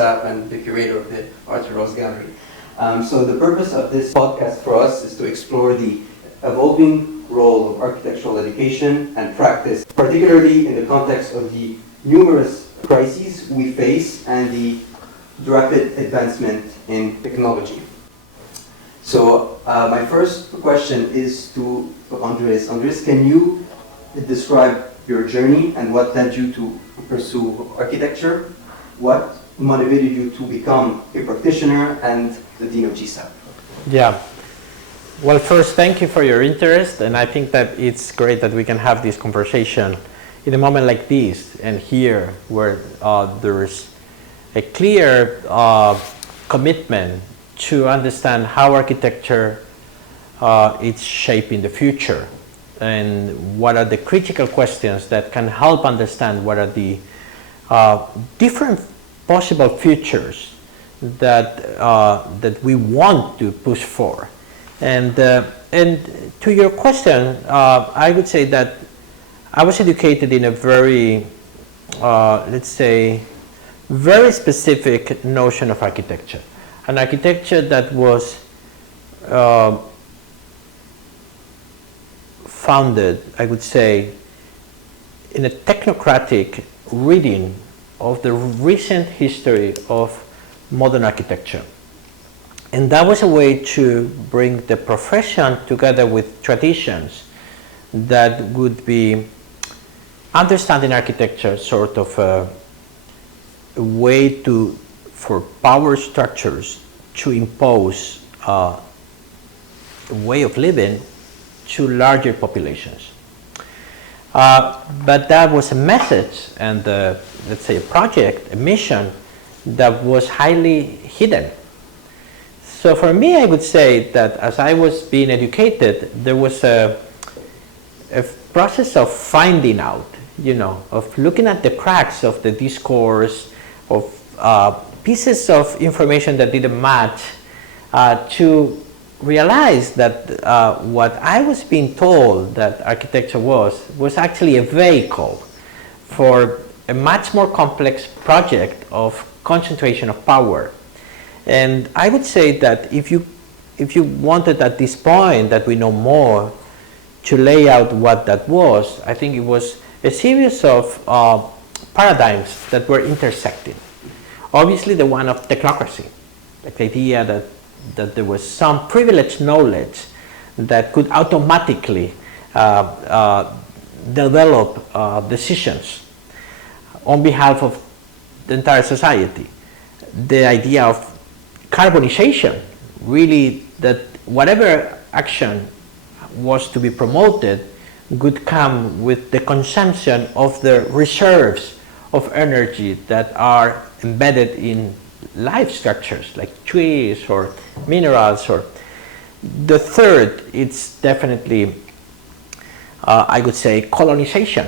GSAPP and the curator of the Art and Rose Gallery. So the purpose of this podcast for us is to explore the evolving role of architectural education and practice, particularly in the context of the numerous crises we face and the rapid advancement in technology. So my first question is to Andrés. Andrés, can you describe your journey and what led you to pursue architecture? What motivated you to become a practitioner and the Dean of GSAPP? Yeah. Well, first, thank you for your interest, and I think that it's great that we can have this conversation in a moment like this and here where there's a clear commitment to understand how architecture is shaping the future and what are the critical questions that can help understand what are the different possible futures that we want to push for. And to your question, I would say that I was educated in a very, let's say, very specific notion of architecture. An architecture that was founded, I would say, in a technocratic reading of the recent history of modern architecture. And that was a way to bring the profession together with traditions that would be understanding architecture sort of a way for power structures to impose a way of living to larger populations. But that was a message and let's say a project, a mission that was highly hidden. So for me, I would say that as I was being educated, there was a process of finding out, of looking at the cracks of the discourse, of pieces of information that didn't match, to realize that what I was being told that architecture was actually a vehicle for a much more complex project of concentration of power. And I would say that if you wanted at this point that we know more to lay out what that was, I think it was a series of paradigms that were intersecting. Obviously the one of technocracy, like the idea that there was some privileged knowledge that could automatically develop decisions on behalf of the entire society. The idea of carbonization, really that whatever action was to be promoted would come with the consumption of the reserves of energy that are embedded in life structures like trees or minerals. Or the third, it's definitely, I would say, colonization.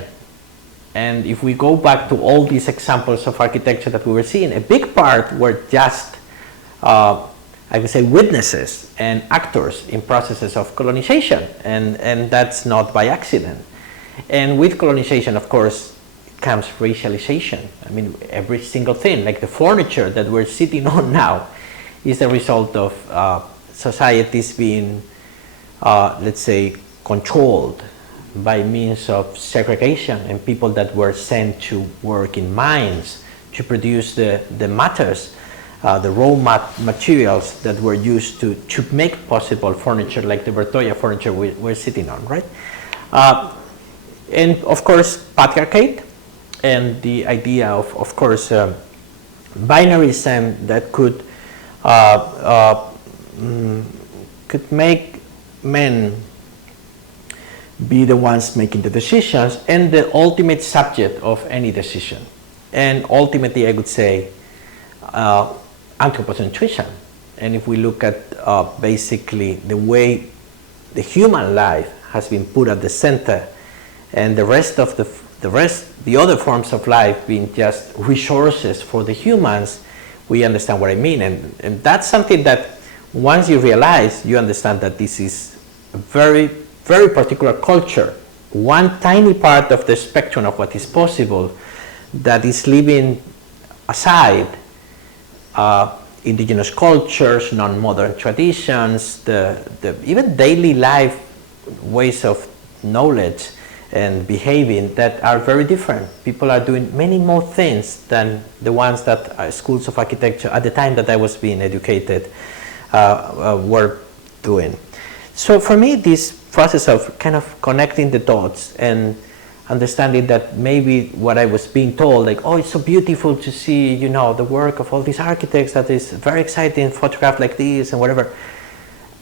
And if we go back to all these examples of architecture that we were seeing, a big part were just, I would say, witnesses and actors in processes of colonization, and that's not by accident. And with colonization, of course, comes racialization. I mean, every single thing, like the furniture that we're sitting on now, is a result of societies being, let's say, controlled by means of segregation and people that were sent to work in mines to produce the matters, the raw materials that were used to make possible furniture like the Bertoia furniture we're sitting on, right? And of course, patriarchate and the idea of course, binarism that could make men be the ones making the decisions and the ultimate subject of any decision. And ultimately, I would say, anthropocentrism. And if we look at basically the way the human life has been put at the center, and the rest of the other forms of life being just resources for the humans, we understand what I mean. And that's something that once you realize, you understand that this is a very, very particular culture, one tiny part of the spectrum of what is possible, that is leaving aside indigenous cultures, non-modern traditions, the even daily life ways of knowledge and behaving that are very different. People are doing many more things than the ones that schools of architecture at the time that I was being educated were doing. So for me, this process of kind of connecting the dots and understanding that maybe what I was being told, like, oh, it's so beautiful to see, you know, the work of all these architects, that is very exciting, photograph like this and whatever.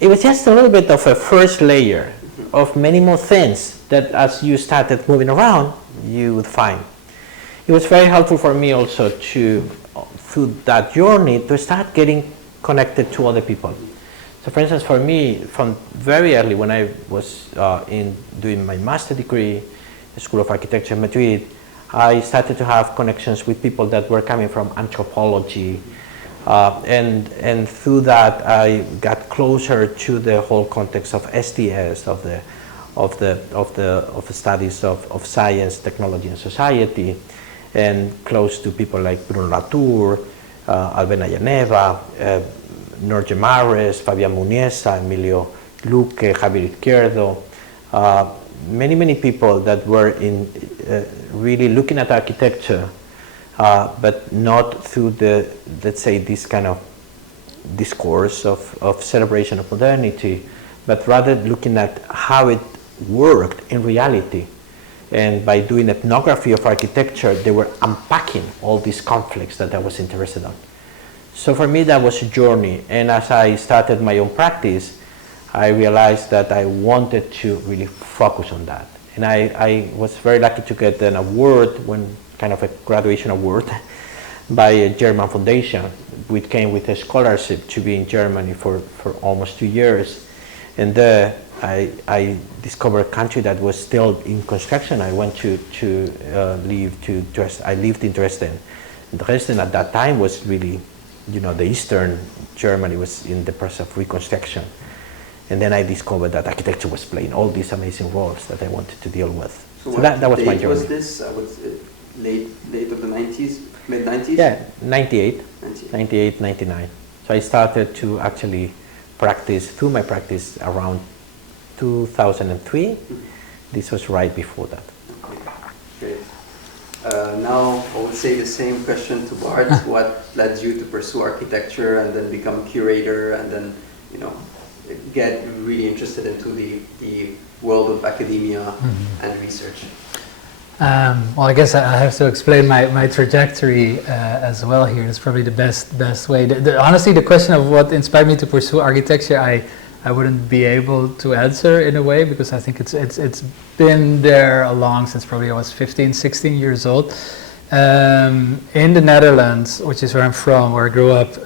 It was just a little bit of a first layer of many more things that as you started moving around, you would find. It was very helpful for me also to, through that journey, to start getting connected to other people. So for instance, for me, from very early when I was doing my master's degree at the School of Architecture in Madrid, I started to have connections with people that were coming from anthropology, and through that I got closer to the whole context of STS, of the studies of science, technology, and society, and close to people like Bruno Latour, Albena Llaneva, Norge Mares, Fabián Muniesa, Emilio Luque, Javier Izquierdo, many people that were in really looking at architecture, but not through the, let's say, this kind of discourse of celebration of modernity, but rather looking at how it worked in reality. And by doing ethnography of architecture, they were unpacking all these conflicts that I was interested in. So for me, that was a journey. And as I started my own practice, I realized that I wanted to really focus on that. And I was very lucky to get an award, kind of a graduation award, by a German foundation, which came with a scholarship to be in Germany for almost 2 years. And there I discovered a country that was still in construction. I went to live to Dresden. I lived in Dresden. Dresden at that time was really, you know, the eastern Germany was in the process of reconstruction. And then I discovered that architecture was playing all these amazing roles that I wanted to deal with. So that was my journey. Was this? Late of the 90s, mid 90s? Yeah, 98, 99. So I started to actually practice, through my practice, around 2003. Mm-hmm. This was right before that. Okay, great. Now I would say the same question to Bart. What led you to pursue architecture and then become a curator and then, you know, get really interested into the world of academia and research? Well, I guess I have to explain my trajectory as well here. It's probably the best way. Honestly, the question of what inspired me to pursue architecture, I wouldn't be able to answer in a way, because I think it's been there along since probably I was 15, 16 years old. In the Netherlands, which is where I'm from, where I grew up,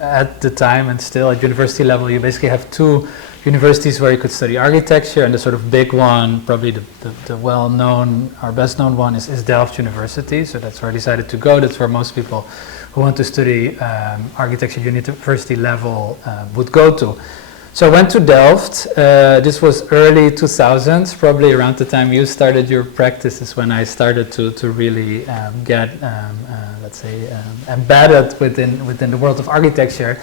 at the time and still at university level, you basically have two universities where you could study architecture, and the sort of big one, probably the well-known or best-known one is Delft University. So that's where I decided to go. That's where most people who want to study architecture university level would go to. So I went to Delft. This was early 2000s, probably around the time you started your practices, when I started to really get, let's say, embedded within the world of architecture.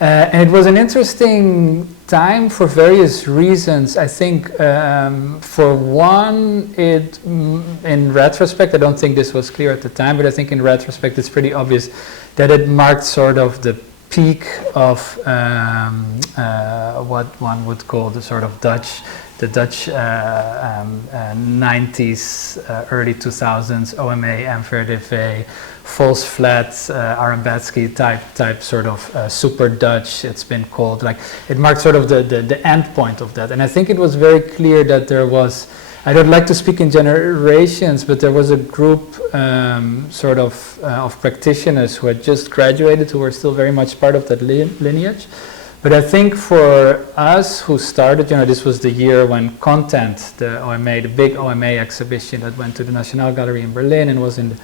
And it was an interesting time for various reasons. I think, for one, in retrospect, I don't think this was clear at the time, but I think in retrospect it's pretty obvious that it marked sort of the peak of what one would call the sort of Dutch 90s, early 2000s, OMA, MVRDV, false flat, Arambetsky type sort of super Dutch, it's been called. Like, it marked sort of the end point of that. And I think it was very clear that there was, I don't like to speak in generations, but there was a group sort of practitioners who had just graduated, who were still very much part of that lineage. But I think for us who started, you know, this was the year when Content, the OMA, the big OMA exhibition that went to the National Gallery in Berlin and was in the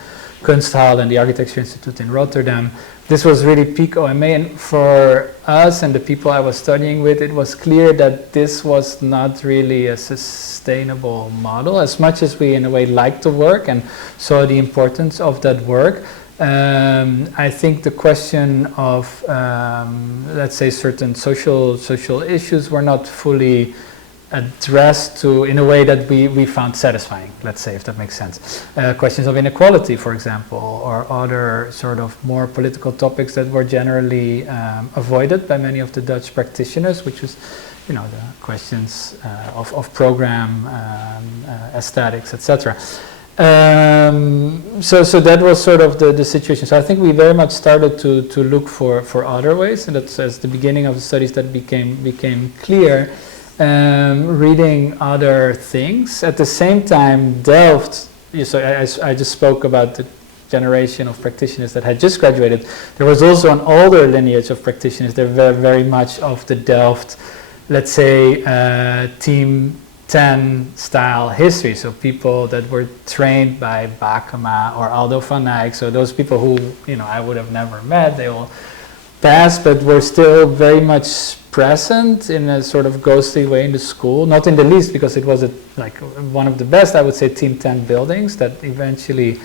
Kunsthal and the Architecture Institute in Rotterdam. This was really peak OMA, and for us and the people I was studying with, it was clear that this was not really a sustainable model. As much as we in a way liked the work and saw the importance of that work, I think the question of, let's say, certain social issues were not fully addressed in a way that we found satisfying, let's say, if that makes sense. Questions of inequality, for example, or other sort of more political topics that were generally avoided by many of the Dutch practitioners, which was, the questions of program, aesthetics, etc. So that was sort of the situation. So I think we very much started to look for other ways, and that's as the beginning of the studies that became clear. Reading other things. At the same time, delved, so I just spoke about the generation of practitioners that had just graduated. There was also an older lineage of practitioners that were very much of the Delft, let's say, Team 10 style history. So people that were trained by Bakema or Aldo van Eyck. So those people who, I would have never met, they all passed, but were still very much present in a sort of ghostly way in the school, not in the least because it was one of the best, I would say, Team 10 buildings that eventually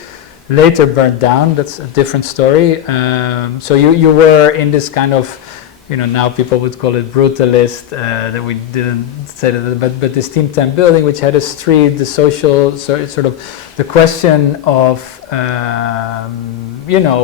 later burned down. That's a different story. So you were in this kind of, now people would call it brutalist, that we didn't say that, but this Team 10 building, which had a street, the social, sort of the question of,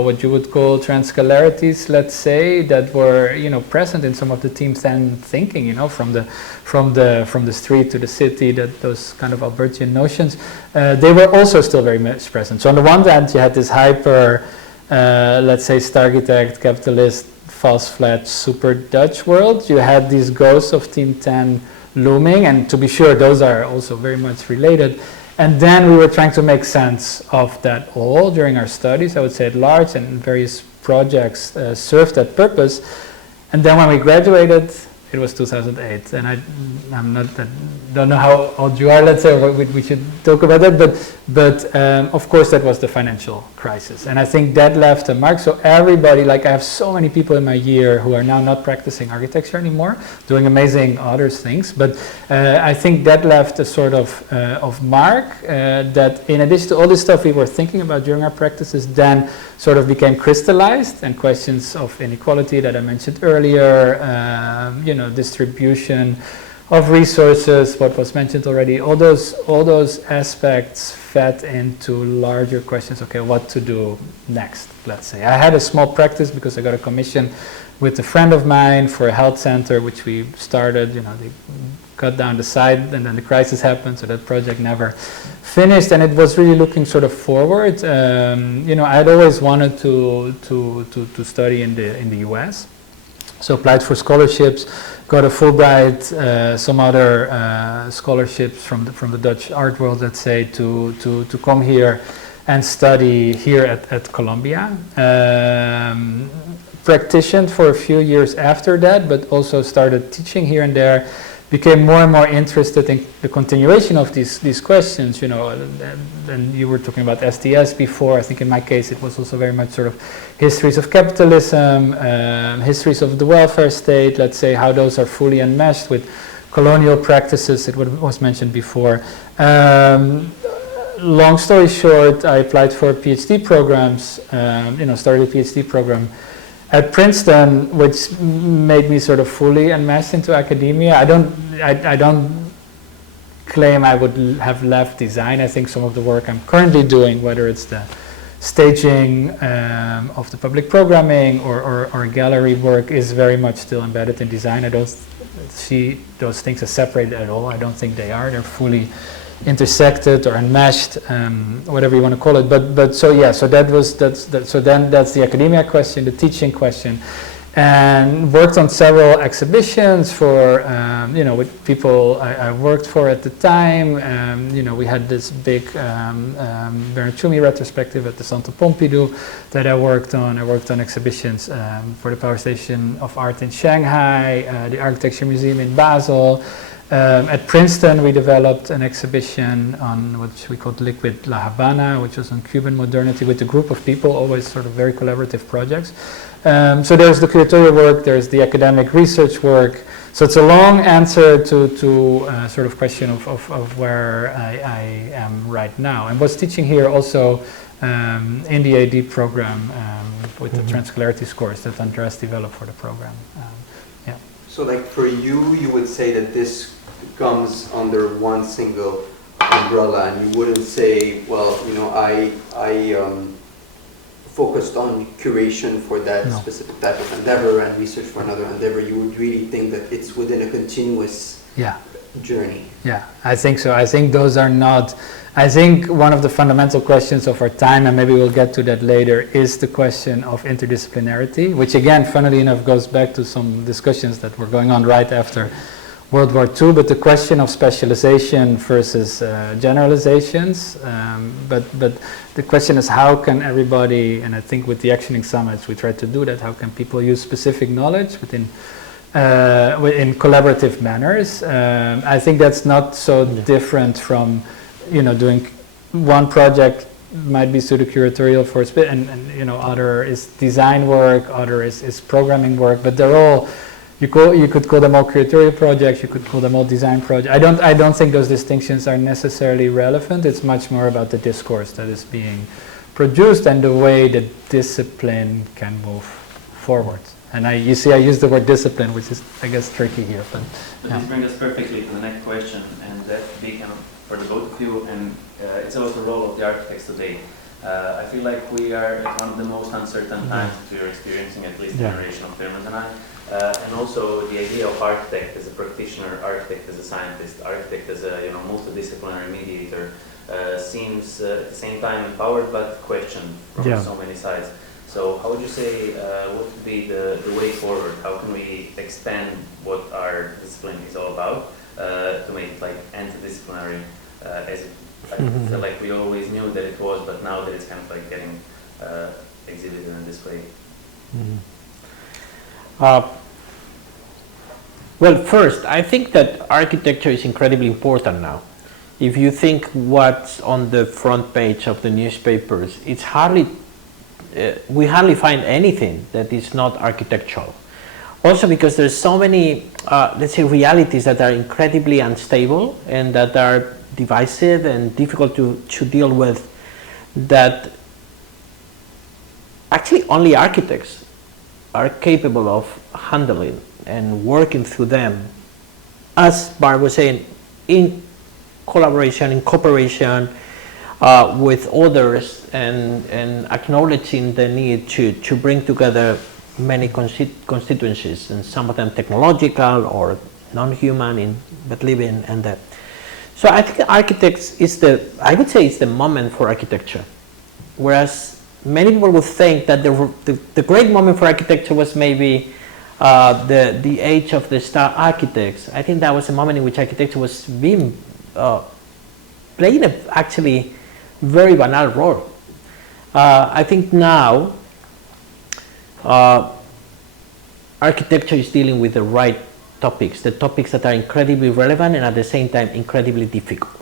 what you would call transscalarities, let's say, that were, present in some of the Team 10 thinking, from the street to the city, that those kind of Albertian notions, they were also still very much present. So on the one hand, you had this hyper, let's say, Stargitect, capitalist, false flag, super Dutch world. You had these ghosts of Team 10 looming, and to be sure, those are also very much related. And then we were trying to make sense of that all during our studies, I would say at large, and various projects served that purpose. And then when we graduated, it was 2008, and I don't know how old you are, let's say, or we should talk about that, but of course that was the financial crisis, and I think that left a mark. So everybody, I have so many people in my year who are now not practicing architecture anymore, doing amazing other things, but I think that left a sort of mark that in addition to all this stuff we were thinking about during our practices, then sort of became crystallized, and questions of inequality that I mentioned earlier, distribution of resources, what was mentioned already, all those aspects fed into larger questions. Okay, what to do next, let's say. I had a small practice because I got a commission with a friend of mine for a health center, which we started, they cut down the site, and then the crisis happened, so that project never finished, and it was really looking sort of forward. I had always wanted to study in the US, so applied for scholarships, got a Fulbright, some other scholarships from the Dutch art world, let's say, to come here and study here at Columbia. Practiced for a few years after that, but also started teaching here and there. Became more and more interested in the continuation of these questions, and you were talking about STS before. I think in my case it was also very much sort of histories of capitalism, histories of the welfare state, let's say, how those are fully enmeshed with colonial practices, it was mentioned before. Long story short, I applied for PhD programs, started a PhD program at Princeton, which made me sort of fully enmeshed into academia. I don't claim I would have left design. I think some of the work I'm currently doing, whether it's the staging of the public programming or gallery work, is very much still embedded in design. I don't see those things as separated at all. I don't think they are. They're fully intersected or enmeshed, whatever you want to call it. But so yeah, so that's the academia question, the teaching question, and worked on several exhibitions for with people I worked for at the time. We had this big Bernard-Tschumi retrospective at the Centre Pompidou that I worked on. I worked on exhibitions for the Power Station of Art in Shanghai, the Architecture Museum in Basel. At Princeton, we developed an exhibition on which we called Liquid La Habana, which was on Cuban modernity with a group of people, always sort of very collaborative projects. So there's the curatorial work, there's the academic research work. So it's a long answer to sort of question of where I am right now. And was teaching here also in the AD program with the Transscalarity scores that Andrés developed for the program. Yeah. So like for you, you would say that this comes under one single umbrella, and you wouldn't say, well, you know, I focused on curation for that specific type of endeavor and research for another endeavor. You would really think that it's within a continuous journey. Yeah, I think so. I think those are not, I think one of the fundamental questions of our time, and maybe we'll get to that later, is the question of interdisciplinarity, which again, funnily enough, goes back to some discussions that were going on right after World War II, but the question of specialization versus generalizations, but the question is how can everybody, and I think with the actioning summits we try to do that, how can people use specific knowledge within in collaborative manners. I think that's not so different from, you know, doing one project might be pseudo-curatorial for a bit, and you know, other is design work, other is programming work, but they're all, you could call them all curatorial projects, you could call them all design projects. I don't think those distinctions are necessarily relevant. It's much more about the discourse that is being produced and the way the discipline can move forward. And you see I use the word discipline, which is, I guess, tricky here. But this brings us perfectly to the next question, and that became for the both of you, and it's about the role of the architects today. I feel like we are at one of the most uncertain times that we are experiencing, at least the generation of Firmas and I. And also the idea of architect as a practitioner, architect as a scientist, architect as a multidisciplinary mediator seems at the same time empowered but questioned from so many sides. So how would you say what would be the way forward? How can we expand what our discipline is all about to make it like interdisciplinary as it, I feel like we always knew that it was, but now that it's kind of like getting exhibited and displayed. Well, first, I think that architecture is incredibly important now. If you think what's on the front page of the newspapers, it's hardly, we hardly find anything that is not architectural. Also because there's so many, let's say, realities that are incredibly unstable and that are divisive and difficult to deal with, that actually only architects are capable of handling and working through them, as Bart was saying, in collaboration, in cooperation with others, and acknowledging the need to bring together many constituencies, and some of them technological or non-human, but living, and that. So I think architects is I would say it's the moment for architecture, whereas many people would think that the great moment for architecture was maybe the age of the star architects. I think that was a moment in which architecture was being playing a actually very banal role. I think now architecture is dealing with the right topics, the topics that are incredibly relevant and at the same time incredibly difficult.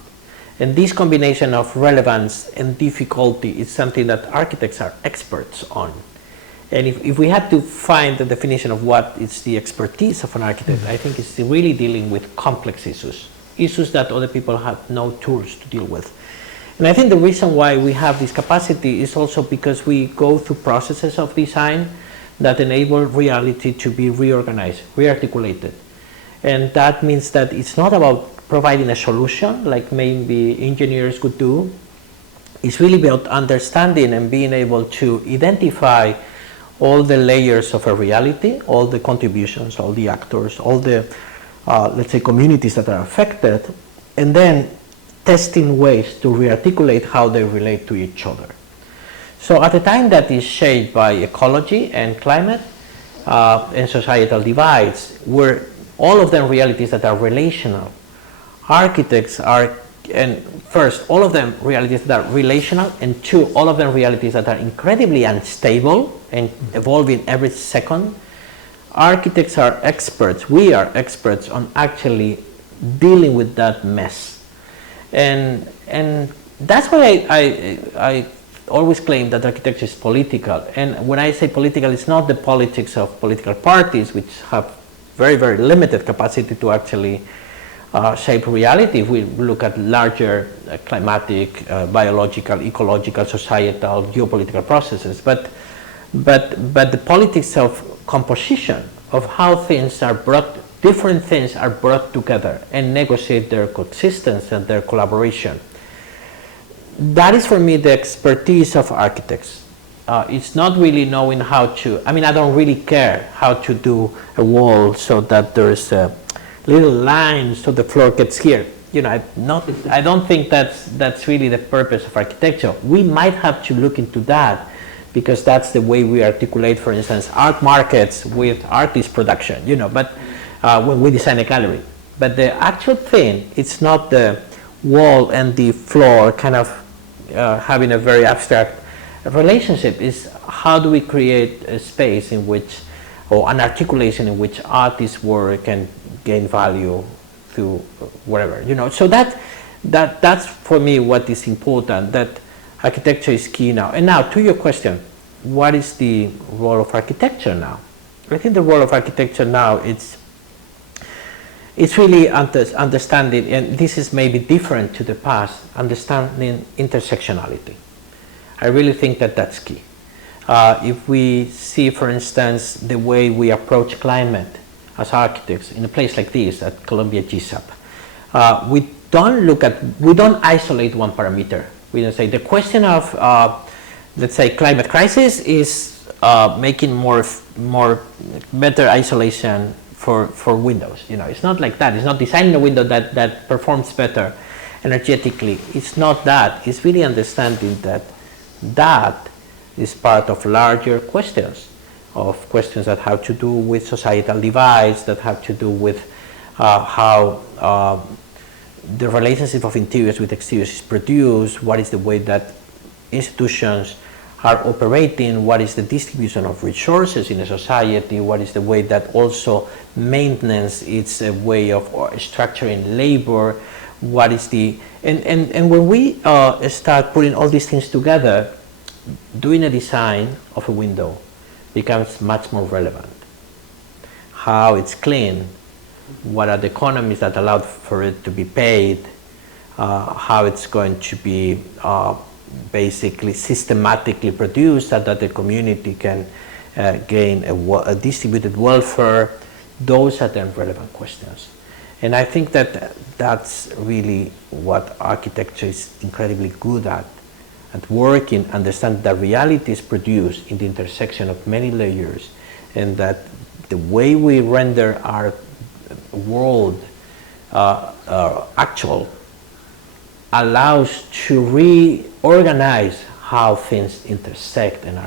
And this combination of relevance and difficulty is something that architects are experts on. And if we had to find the definition of what is the expertise of an architect, I think it's really dealing with complex issues that other people have no tools to deal with. And I think the reason why we have this capacity is also because we go through processes of design that enable reality to be reorganized, rearticulated. And that means that it's not about providing a solution like maybe engineers could do. It's really about understanding and being able to identify all the layers of a reality, all the contributions, all the actors, all the, let's say, communities that are affected, and then testing ways to rearticulate how they relate to each other. So at a time that is shaped by ecology and climate and societal divides, where all of them realities that are relational, architects are, and first, all of them realities that are relational, and two, all of them realities that are incredibly unstable and evolving every second. Architects are experts, we are experts on actually dealing with that mess. And that's why I always claim that architecture is political. And when I say political, it's not the politics of political parties, which have very, very limited capacity to actually shape reality if we look at larger climatic, biological, ecological, societal, geopolitical processes. But the politics of composition, of how things are brought, different things are brought together and negotiate their coexistence and their collaboration. That is for me the expertise of architects. It's not really knowing how to, I mean, I don't really care how to do a wall so that there's a little line so the floor gets here. You know, I don't think that's really the purpose of architecture. We might have to look into that because that's the way we articulate, for instance, art markets with artist production, you know, but when we design a gallery. But the actual thing, it's not the wall and the floor kind of having a very abstract relationship. Is how do we create a space in which, or an articulation in which artists' work can gain value through whatever, you know. So that's for me what is important, that architecture is key now. And now to your question, what is the role of architecture now? I think the role of architecture now, it's really understanding, and this is maybe different to the past, understanding intersectionality. I really think that that's key. If we see, for instance, the way we approach climate as architects in a place like this at Columbia GSAPP, we don't isolate one parameter. We don't say the question of, let's say, climate crisis is making better isolation for windows. You know, it's not like that. It's not designing a window that performs better energetically. It's not that. It's really understanding that is part of larger questions that have to do with societal divides, that have to do with how the relationship of interiors with exteriors is produced, what is the way that institutions are operating, what is the distribution of resources in a society, what is the way that also maintenance is a way of structuring labor, what is the, and when we start putting all these things together, doing a design of a window becomes much more relevant. How it's clean, what are the economies that allow for it to be paid, how it's going to be basically systematically produced so that the community can gain a distributed welfare. Those are the relevant questions. And I think that that's really what architecture is incredibly good at working, understand that reality is produced in the intersection of many layers, and that the way we render our world actual allows to reorganize how things intersect and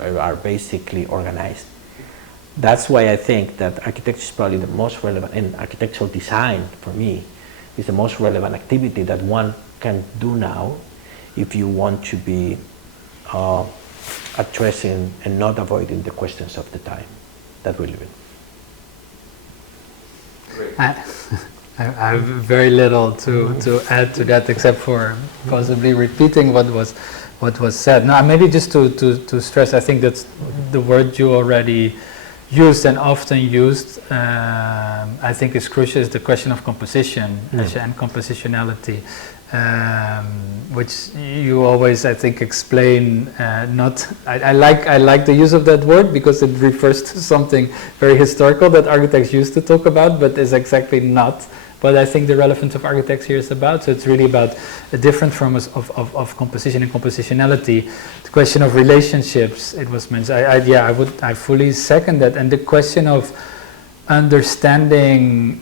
are basically organized. That's why I think that architecture is probably the most relevant, and architectural design for me is the most relevant activity that one can do now if you want to be addressing and not avoiding the questions of the time that we live in. Great. I have very little to add to that, except for possibly repeating what was said. Now, maybe just to stress, I think that's the word you already used and often used, I think is crucial, is the question of composition and compositionality, which you always, I think, explain. I like the use of that word because it refers to something very historical that architects used to talk about, but is exactly not what I think the relevance of architecture is about. So it's really about a different form of composition and compositionality. The question of relationships, it was mentioned. I fully second that. And the question of understanding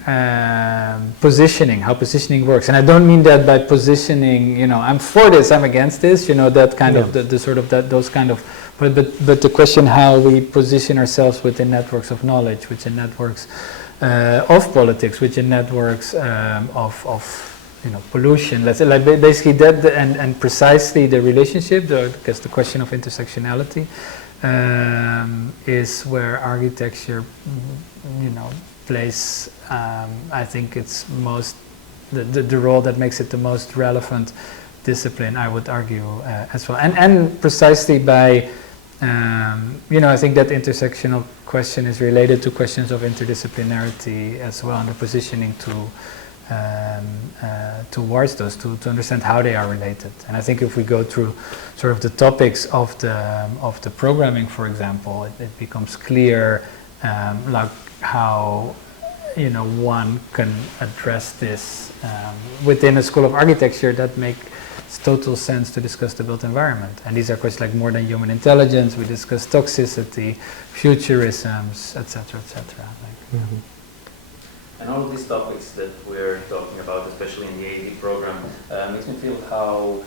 positioning, how positioning works. And I don't mean that by positioning, you know, I'm for this, I'm against this, you know, that kind of, the sort of that, those kind of, but the question how we position ourselves within networks of knowledge, within networks of politics, within networks of you know, pollution. Let's say, like basically that, and precisely the relationship, because the question of intersectionality is where architecture, you know, plays. I think it's most the role that makes it the most relevant discipline, I would argue, as well, and precisely by I think that intersectional question is related to questions of interdisciplinarity as well, and the positioning towards those to understand how they are related. And I think if we go through sort of the topics of the programming, for example, it becomes clear like how one can address this within a school of architecture that makes total sense to discuss the built environment. And these are questions like more than human intelligence. We discuss toxicity, futurisms, etc., etc. And all of these topics that we're talking about, especially in the AD program, makes me feel how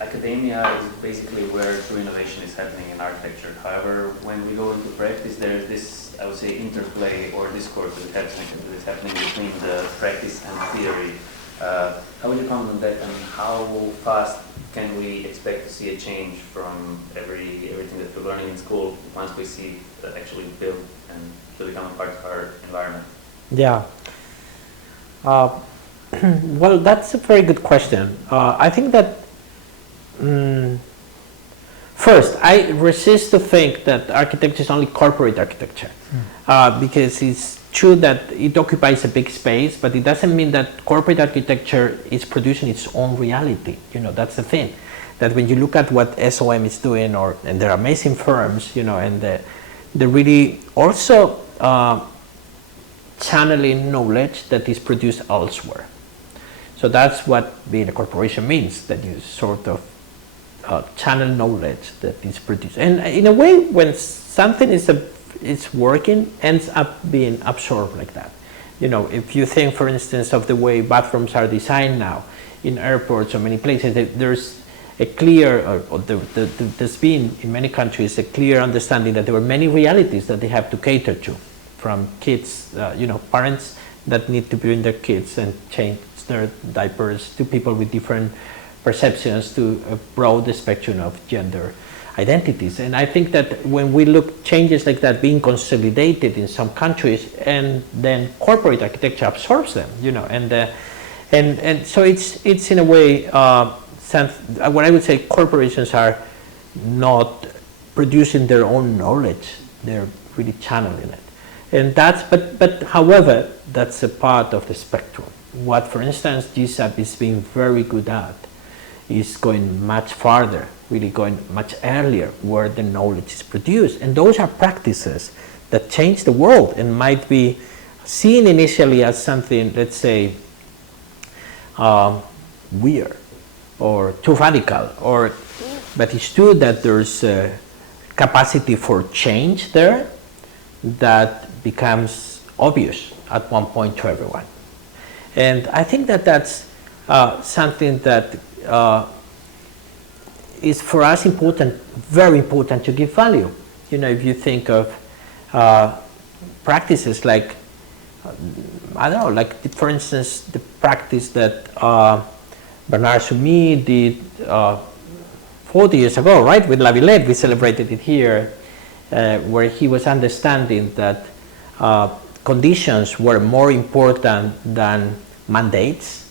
academia is basically where true innovation is happening in architecture. However, when we go into practice, there's this, I would say, interplay or discourse that is happening between the practice and theory. How would you comment on that, and how fast can we expect to see a change from everything that we're learning in school once we see that actually built and to become a part of our environment? Yeah. Well, that's a very good question. I think that first, I resist to think that architecture is only corporate architecture, because it's true that it occupies a big space, but it doesn't mean that corporate architecture is producing its own reality. That's the thing. That when you look at what SOM is doing, and there are amazing firms, and they're really also channeling knowledge that is produced elsewhere. So that's what being a corporation means, that you sort of channel knowledge that is produced. And in a way, when something is working, ends up being absorbed like that. If you think, for instance, of the way bathrooms are designed now in airports or many places, there's a clear, there's been in many countries a clear understanding that there were many realities that they have to cater to, from kids, parents that need to bring their kids and change their diapers, to people with different perceptions, to a broad spectrum of gender identities. And I think that when we look changes like that being consolidated in some countries, and then corporate architecture absorbs them, and so it's in a way what I would say, corporations are not producing their own knowledge; they're really channeling it. And but however, that's a part of the spectrum. What, for instance, GSAPP is being very good at is going much farther, really going much earlier where the knowledge is produced. And those are practices that change the world and might be seen initially as something, let's say, weird or too radical, but it's true that there's a capacity for change there that becomes obvious at one point to everyone. And I think that that's something that is for us important, very important to give value. If you think of practices like, I don't know, like for instance, the practice that Bernard Sumi did 40 years ago, right, with La Villette, we celebrated it here, where he was understanding that conditions were more important than mandates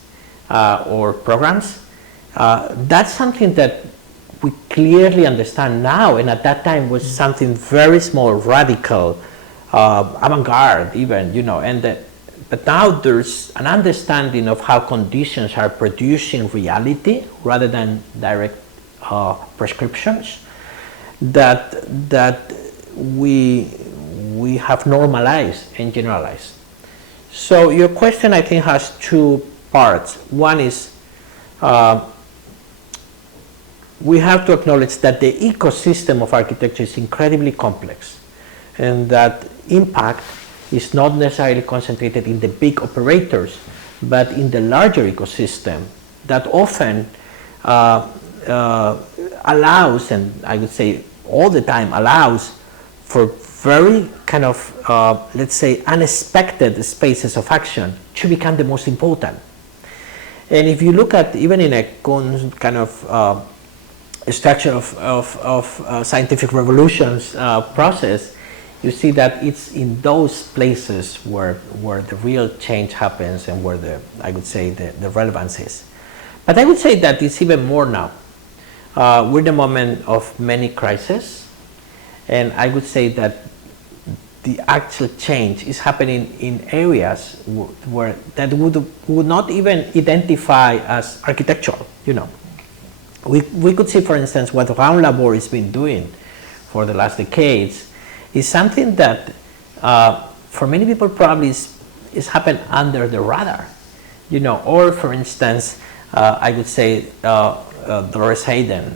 or programs. That's something that we clearly understand now, and at that time was something very small, radical, avant-garde even, but now there's an understanding of how conditions are producing reality rather than direct prescriptions that we have normalized and generalized. So your question, I think, has two parts. One is we have to acknowledge that the ecosystem of architecture is incredibly complex, and that impact is not necessarily concentrated in the big operators, but in the larger ecosystem that often allows, and I would say all the time allows, for very kind of, let's say, unexpected spaces of action to become the most important. And if you look at, even in a kind of structure of scientific revolutions process, you see that it's in those places where the real change happens and where I would say the relevance is. But I would say that it's even more now. We're in a moment of many crises, And I would say that the actual change is happening in areas where that would not even identify as architectural, you know. We could see, for instance, what Round Labor has been doing for the last decades is something that for many people probably is happened under the radar, you know. Or for instance, I would say Dolores Hayden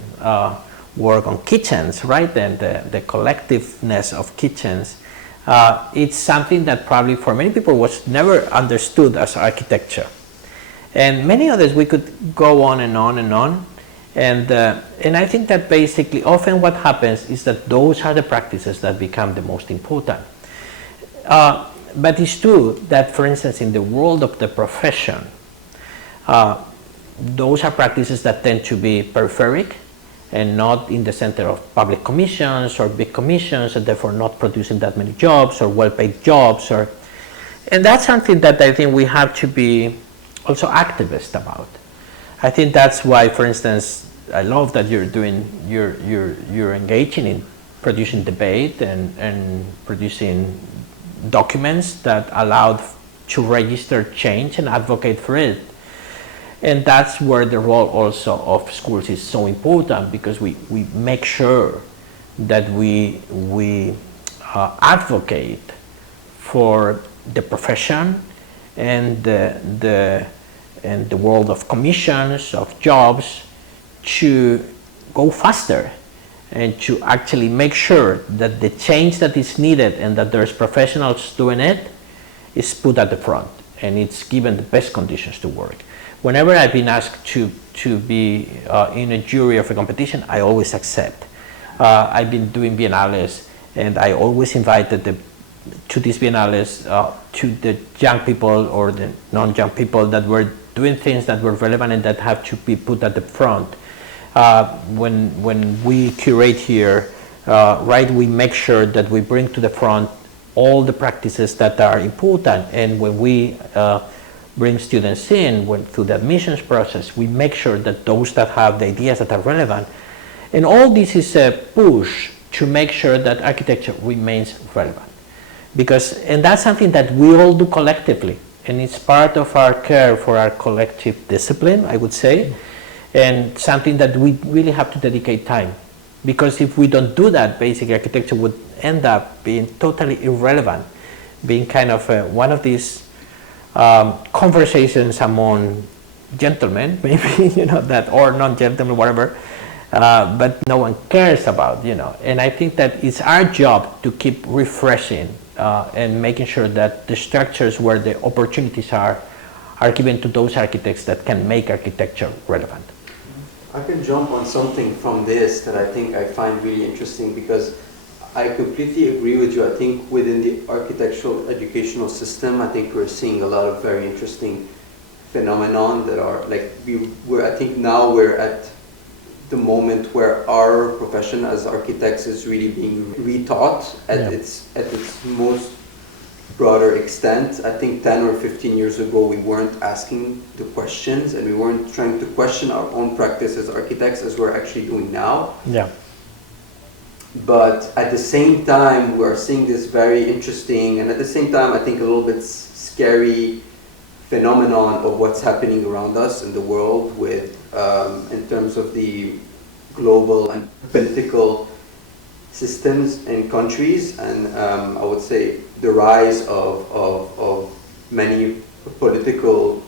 work on kitchens, right? And the collectiveness of kitchens. It's something that probably for many people was never understood as architecture. And many others, we could go on and on and on. And I think that basically often what happens is that those are the practices that become the most important. But it's true that, for instance, in the world of the profession, those are practices that tend to be peripheric and not in the center of public commissions or big commissions, and therefore not producing that many jobs or well-paid jobs. And that's something that I think we have to be also activist about. I think that's why, for instance, I love that you're engaging in producing debate and producing documents that allowed to register change and advocate for it. And that's where the role also of schools is so important, because we make sure that we advocate for the profession and the world of commissions, of jobs, to go faster and to actually make sure that the change that is needed and that there's professionals doing it is put at the front and it's given the best conditions to work. Whenever I've been asked to be in a jury of a competition, I always accept. I've been doing biennales, and I always invited to these biennales to the young people or the non-young people that were doing things that were relevant and that have to be put at the front. When we curate here, right, we make sure that we bring to the front all the practices that are important, and when we bring students in through the admissions process, we make sure that those that have the ideas that are relevant. And all this is a push to make sure that architecture remains relevant. And that's something that we all do collectively, and it's part of our care for our collective discipline, I would say, and something that we really have to dedicate time. Because if we don't do that, basic architecture would end up being totally irrelevant, being kind of one of these conversations among gentlemen, maybe, you know, that, or non-gentlemen, whatever, but no one cares about, you know. And I think that it's our job to keep refreshing and making sure that the structures where the opportunities are given to those architects that can make architecture relevant. I can jump on something from this that I think I find really interesting, because I completely agree with you. I think within the architectural educational system, I think we're seeing a lot of very interesting phenomenon that are like, I think now we're at the moment where our profession as architects is really being retaught at its most broader extent. I think 10 or 15 years ago we weren't asking the questions, and we weren't trying to question our own practice as architects as we're actually doing now. Yeah. But at the same time, we're seeing this very interesting, and at the same time, I think a little bit scary phenomenon of what's happening around us in the world with, in terms of the global and political systems in countries, and I would say the rise of many political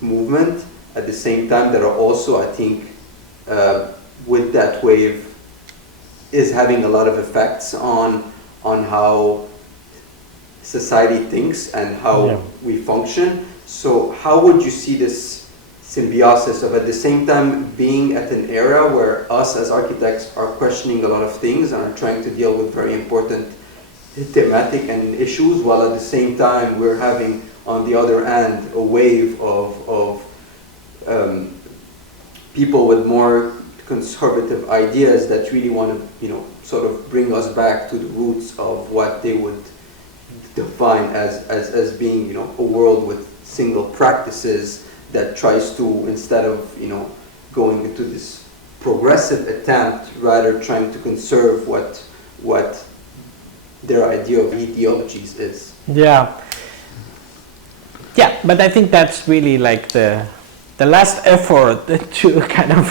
movements at the same time that are also, I think, with that wave, is having a lot of effects on how society thinks and how we function. So how would you see this symbiosis of at the same time being at an era where us as architects are questioning a lot of things and are trying to deal with very important thematic and issues, while at the same time we're having on the other end a wave of people with more conservative ideas that really want to, you know, sort of bring us back to the roots of what they would define as being, you know, a world with single practices that tries to, instead of, you know, going into this progressive attempt, rather trying to conserve what what their idea of ideologies is. Yeah. Yeah, but I think that's really like the last effort to kind of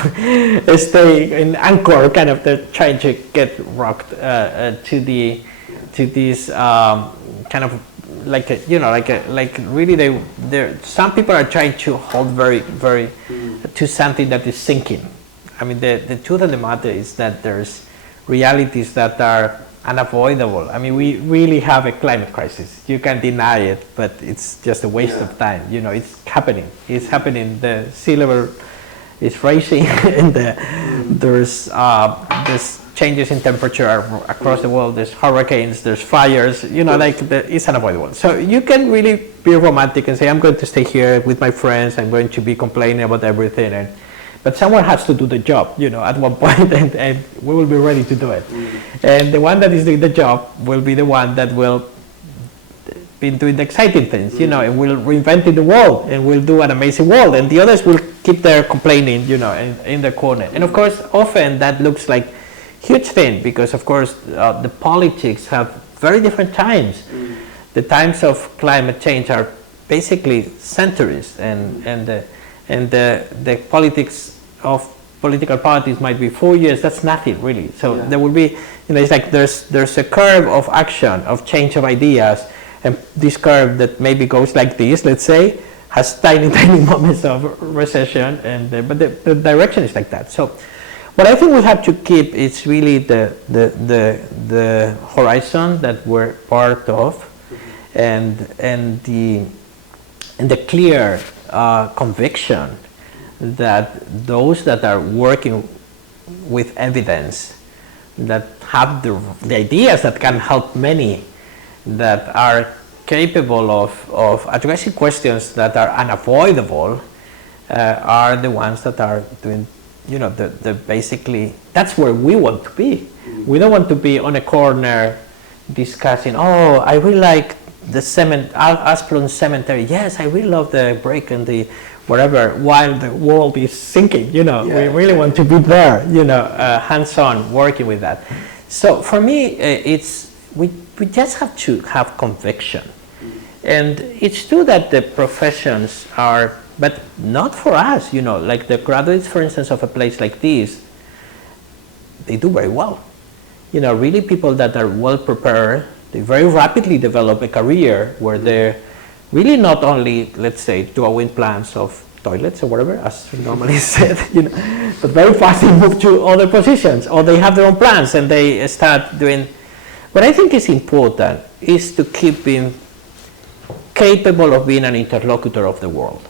stay in anchor, kind of trying to get rocked to this kind of like really some people are trying to hold very to something that is sinking. I mean, the truth of the matter is that there's realities that are unavoidable. I mean, we really have a climate crisis. You can't deny it, but it's just a waste of time. You know, it's happening. It's happening. The sea level is rising, and there's changes in temperature across the world. There's hurricanes. There's fires. You know, it's unavoidable. So you can really be romantic and say, I'm going to stay here with my friends. I'm going to be complaining about everything, but someone has to do the job, you know, at one point, and we will be ready to do it. And the one that is doing the job will be the one that will be doing the exciting things, you know, and will reinvent the world, and will do an amazing world, and the others will keep there complaining, you know, in the corner. And of course, often that looks like huge thing, because of course the politics have very different times. The times of climate change are basically centuries, and the politics of political parties might be 4 years. That's nothing really. So there will be, you know, it's like there's a curve of action, of change of ideas, and this curve that maybe goes like this, let's say, has tiny moments of recession, and but the direction is like that. So what I think we have to keep is really the horizon that we're part of, and the clear conviction that those that are working with evidence, that have the ideas that can help many, that are capable of addressing questions that are unavoidable, are the ones that are doing, you know, the basically, that's where we want to be. We don't want to be on a corner discussing, oh, I really like the Asplund cemetery. Yes, I really love the break and the whatever, while the world is sinking, you know. We really want to be there, you know, hands-on, working with that. So for me, we just have to have conviction. And it's true that the professions are, but not for us, you know, like the graduates, for instance, of a place like this, they do very well. You know, really people that are well prepared, they very rapidly develop a career where they're really not only, let's say, drawing plans of toilets or whatever, as normally said, you know, but very fast they move to other positions, or they have their own plans and they start doing. What I think is important is to keep being capable of being an interlocutor of the world.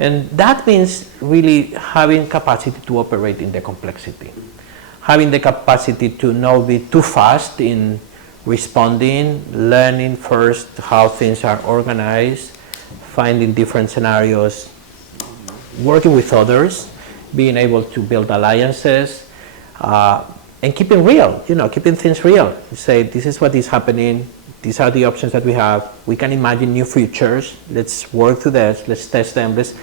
And that means really having capacity to operate in the complexity, having the capacity to not be too fast in responding, learning first how things are organized, finding different scenarios, working with others, being able to build alliances, and keeping real, you know, keeping things real. You say, this is what is happening, these are the options that we have, we can imagine new futures, let's work to this, let's test them, let's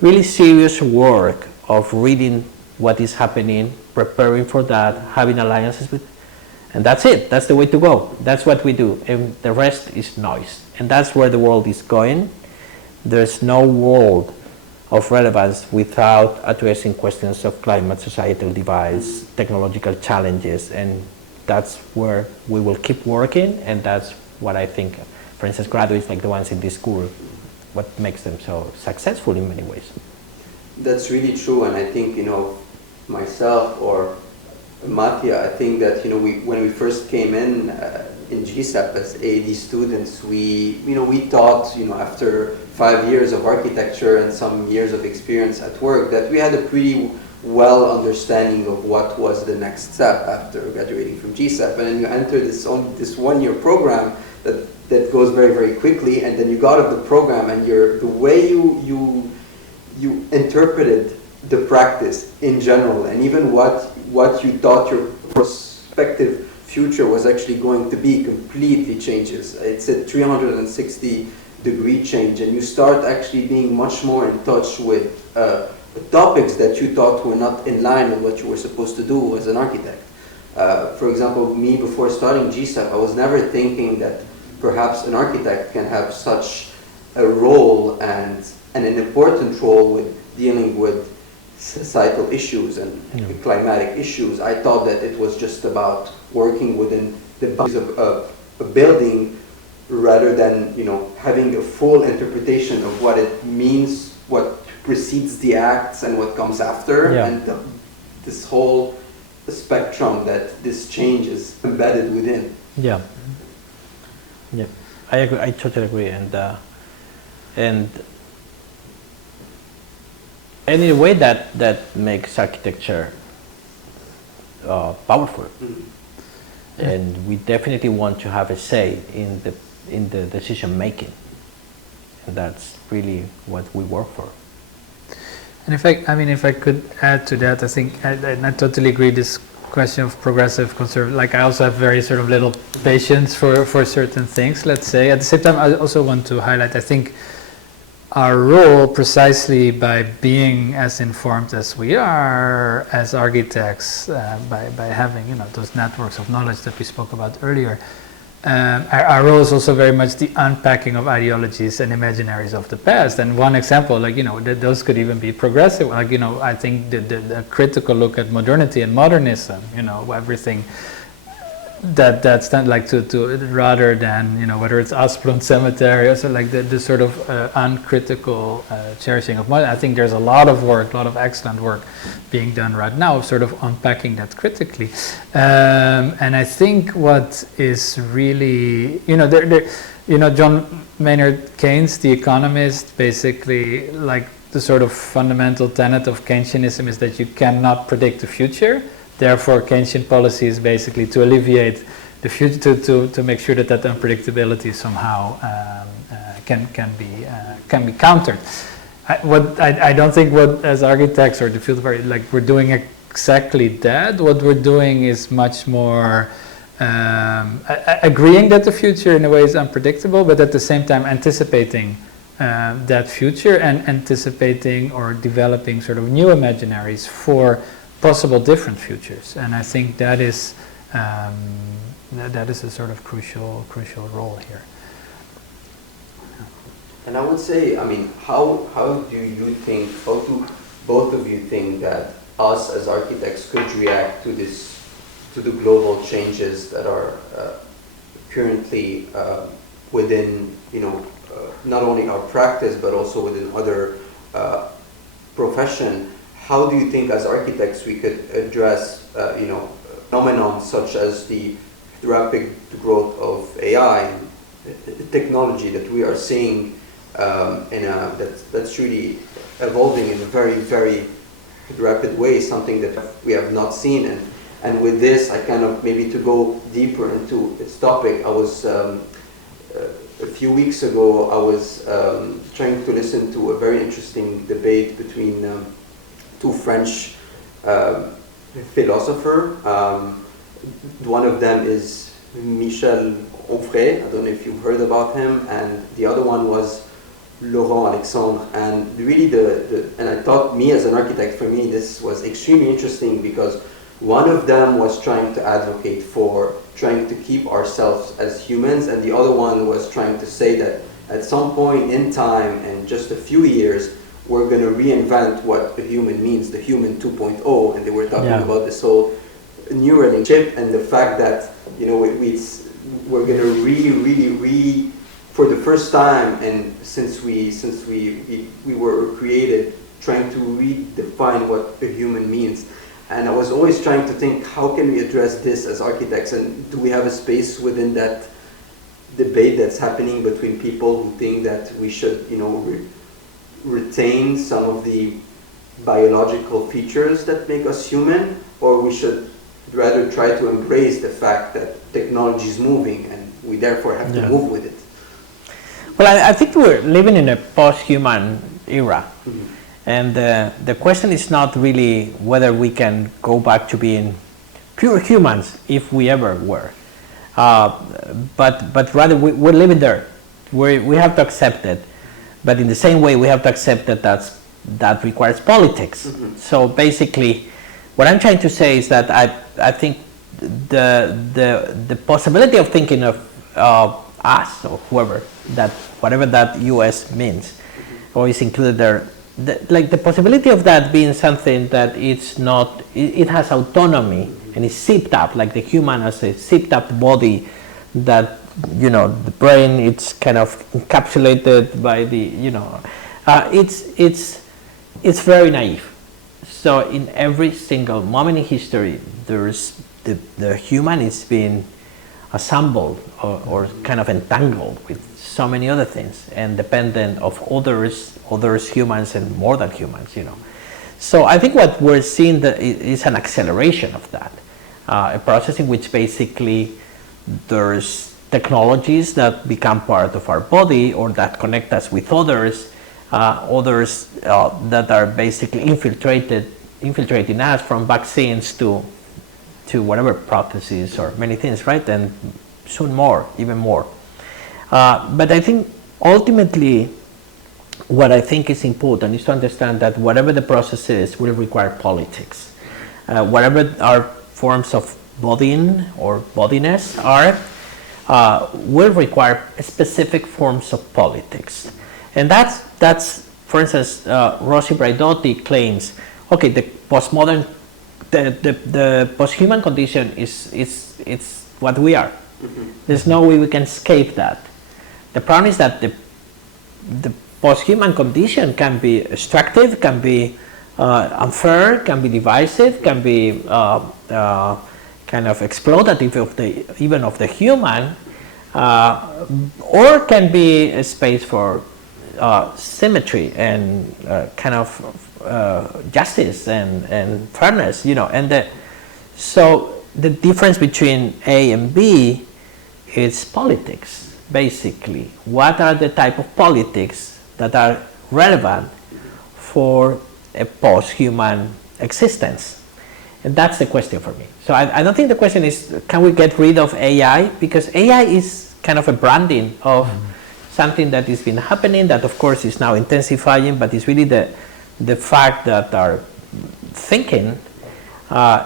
really serious work of reading what is happening, preparing for that, having alliances with. And that's it. That's the way to go. That's what we do. And the rest is noise. And that's where the world is going. There's no world of relevance without addressing questions of climate, societal divides, technological challenges. And that's where we will keep working. And that's what I think, for instance, graduates like the ones in this school, what makes them so successful in many ways. That's really true. And I think, you know, myself or Mattia, I think that, you know, when we first came in GSAPP as AAD students, we thought, you know, after 5 years of architecture and some years of experience at work, that we had a pretty well understanding of what was the next step after graduating from GSAPP. And then you enter this 1 year program that goes very, very quickly, and then you got out of the program, and the way you interpreted the practice in general, and even what you thought your prospective future was actually going to be completely changes. It's a 360-degree change, and you start actually being much more in touch with topics that you thought were not in line with what you were supposed to do as an architect. For example, me before starting GSAPP, I was never thinking that perhaps an architect can have such a role and an important role with dealing with societal issues and climatic issues. I thought that it was just about working within the boundaries of a building rather than, having a full interpretation of what it means, what precedes the acts and what comes after, and this whole spectrum that this change is embedded within. Yeah, I agree. I totally agree, and any way that makes architecture powerful, and we definitely want to have a say in the decision making, and that's really what we work for. And if I could add to that, I think I totally agree. This question of progressive, conservative, like I also have very sort of little patience for certain things. Let's say at the same time, I also want to highlight. I think our role, precisely by being as informed as we are as architects, by having those networks of knowledge that we spoke about earlier. Our role is also very much the unpacking of ideologies and imaginaries of the past. And one example, those could even be progressive. I think the critical look at modernity and modernism, everything that's done to rather than, whether it's Asplund Cemetery or so, the sort of uncritical cherishing of modern. I think there's a lot of excellent work being done right now, sort of unpacking that critically. And I think what is really, John Maynard Keynes, the economist, basically, the sort of fundamental tenet of Keynesianism is that you cannot predict the future. Therefore, Keynesian policy is basically to alleviate the future, to make sure that unpredictability somehow can be countered. I don't think as architects or the field we're doing exactly that. What we're doing is much more agreeing that the future in a way is unpredictable, but at the same time anticipating that future and anticipating or developing sort of new imaginaries for possible different futures. And I think that is a sort of crucial role here. And I would say, how do both of you think that us as architects could react to the global changes that are currently within, not only our practice but also within other profession? How do you think as architects we could address, phenomenon such as the rapid growth of AI, technology that we are seeing that's really evolving in a very, very rapid way, something that we have not seen. And with this, I kind of, maybe to go deeper into its topic, I was, a few weeks ago, I was trying to listen to a very interesting debate between two French philosophers. One of them is Michel Onfray, I don't know if you've heard about him, and the other one was Laurent Alexandre. And really and I thought, me as an architect, for me this was extremely interesting, because one of them was trying to advocate for trying to keep ourselves as humans, and the other one was trying to say that at some point in time, in just a few years, we're going to reinvent what a human means, the human 2.0, and they were talking about this whole Neuralink chip and the fact that we're going to for the first time, and since we were created, trying to redefine what a human means. And I was always trying to think, how can we address this as architects, and do we have a space within that debate that's happening between people who think that we should, retain some of the biological features that make us human, or we should rather try to embrace the fact that technology is moving and we therefore have to move with it? Well, I think we're living in a post-human era. Mm-hmm. And the question is not really whether we can go back to being pure humans, if we ever were. But rather we're living there. We have to accept it. But in the same way, we have to accept that requires politics. Mm-hmm. So basically, what I'm trying to say is that I think the possibility of thinking of us or whoever, that whatever that US means, or is included there, the possibility of that being something that it's not, it has autonomy and is zipped up, like the human as a zipped up body that, you know, the brain, it's kind of encapsulated by the, you know, it's very naive. So in every single moment in history, there's the human is being assembled or kind of entangled with so many other things and dependent of others, humans and more than humans, you know. So I think what we're seeing is an acceleration of that, a process in which basically there's technologies that become part of our body or that connect us with others, that are basically infiltrating us, from vaccines to whatever prostheses or many things, right? And soon more, even more. But I think ultimately what I think is important is to understand that whatever the process is will require politics. Whatever our forms of bodying or bodiness are, will require specific forms of politics. And that's for instance, Rossi Braidotti claims, okay, the postmodern, the post-human condition it's what we are. Mm-hmm. There's no way we can escape that. The problem is that the post-human condition can be extractive, can be unfair, can be divisive, can be kind of exploitative even of the human, or can be a space for symmetry and kind of justice and fairness, you know. And so the difference between A and B is politics, basically. What are the type of politics that are relevant for a post-human existence? And that's the question for me. So I don't think the question is, can we get rid of AI? Because AI is kind of a branding of something that has been happening, that of course is now intensifying, but it's really the fact that our thinking,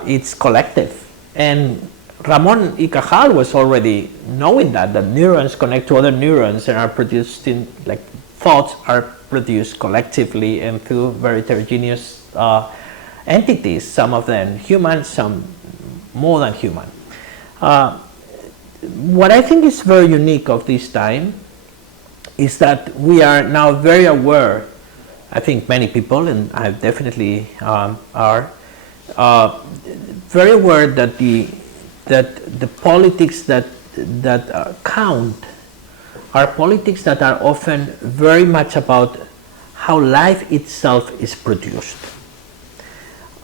it's collective. And Ramon y Cajal was already knowing that neurons connect to other neurons and are produced in, like, thoughts are produced collectively and through very heterogeneous entities, some of them human, some more than human. What I think is very unique of this time is that we are now very aware, I think many people, and I definitely are, very aware that the politics that count are politics that are often very much about how life itself is produced,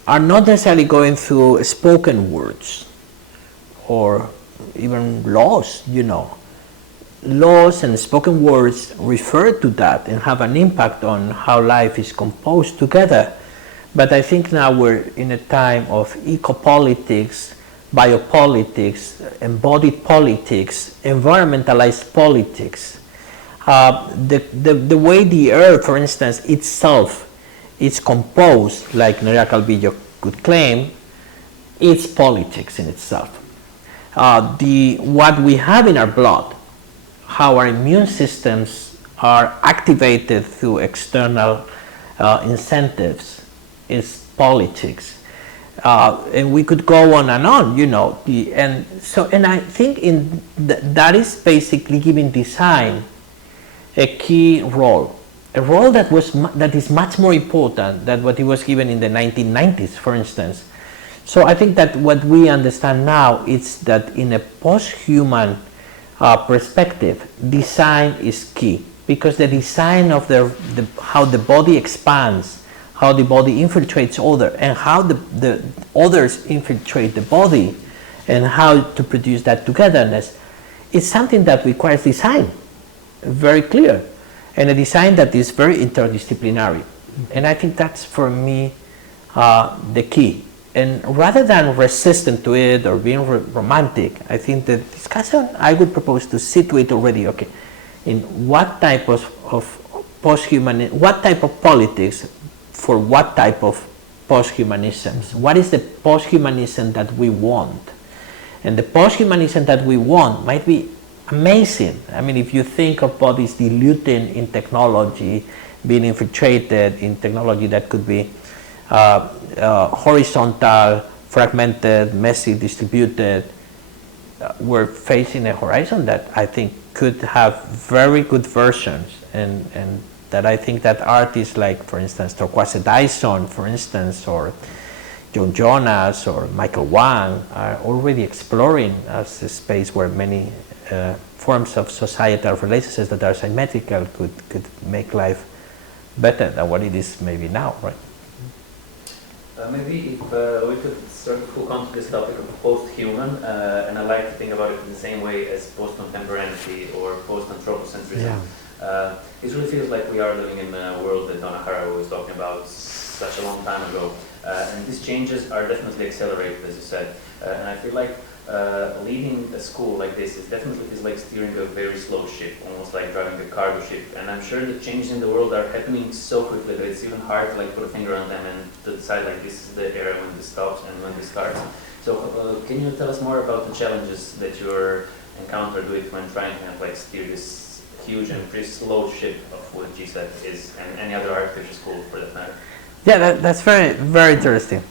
are not necessarily going through spoken words or even laws, you know. Laws and spoken words refer to that and have an impact on how life is composed together. But I think now we're in a time of eco-politics, biopolitics, embodied politics, environmentalized politics. The way the earth, for instance, itself is composed, like Nerea Calvillo could claim, it's politics in itself. What we have in our blood, how our immune systems are activated through external incentives, is politics. And we could go on, you know. And I think that is basically giving design a key role, a role that is much more important than what it was given in the 1990s, for instance. So I think that what we understand now is that in a post-human perspective, design is key, because the design of how the body expands, how the body infiltrates other, and how the others infiltrate the body, and how to produce that togetherness, is something that requires design, very clear, and a design that is very interdisciplinary. And I think that's, for me, the key. And rather than resistant to it or being romantic, I think the discussion I would propose to situate already, okay, in what type of post-human, what type of politics for what type of post-humanisms? What is the post-humanism that we want? And the posthumanism that we want might be amazing. I mean, if you think of bodies diluting in technology, being infiltrated in technology that could be horizontal, fragmented, messy, distributed, we're facing a horizon that I think could have very good versions, and that I think that artists like, for instance, Torkwase Dyson, for instance, or John Jonas or Michael Wang are already exploring as a space where many forms of societal relationships that are symmetrical could make life better than what it is maybe now, right? Maybe if we could sort of hook onto this topic of post-human, and I like to think about it in the same way as post-contemporaneity or post-anthropocentrism. Yeah. It really feels like we are living in a world that Donna Haraway was talking about such a long time ago. And these changes are definitely accelerated, as you said. And I feel like leading a school like this is definitely feels like steering a very slow ship, almost like driving a cargo ship. And I'm sure the changes in the world are happening so quickly that it's even hard to like put a finger on them and to decide like this is the era when this stops and when this starts. So can you tell us more about the challenges that you're encountered with when trying to kind of like steer this huge and pretty slow ship of what GSAPP is and any other architecture school for that matter? Yeah, that's very, very interesting.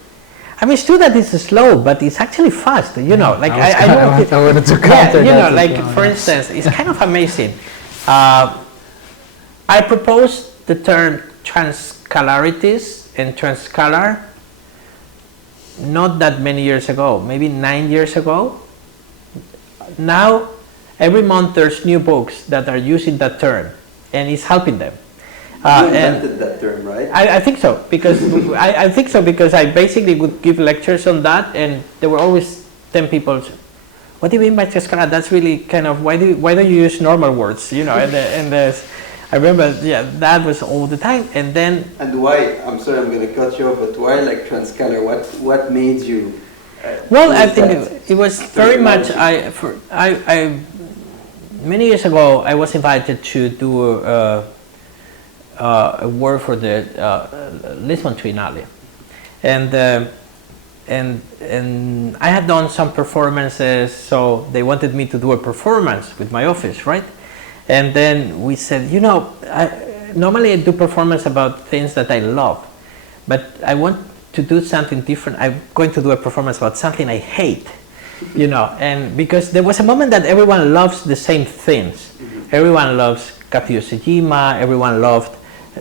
I mean, it's true that it's slow, but it's actually fast. You know, like I wanted to counter you know, that like well, for instance, it's kind of amazing. I proposed the term Transscalarities and Transscalar not that many years ago, maybe 9 years ago. Now, every month there's new books that are using that term, and it's helping them. You invented that term, right? I think so, because I think so because I basically would give lectures on that, and there were always 10 people. What do you mean by Transscalar? That's really kind of why don't you use normal words? You know, I remember, yeah, that was all the time, and then. And why? I'm sorry, I'm going to cut you off, but why like Transscalar? What made you? Well, I think it was very much. Many years ago, I was invited to do a work for the Lisbon Triennale, and I had done some performances, so they wanted me to do a performance with my office, right? And then we said, you know, normally I do performance about things that I love, but I want to do something different. I'm going to do a performance about something I hate, you know, and because there was a moment that everyone loves the same things. Everyone loves Kazuyo Sejima, everyone loved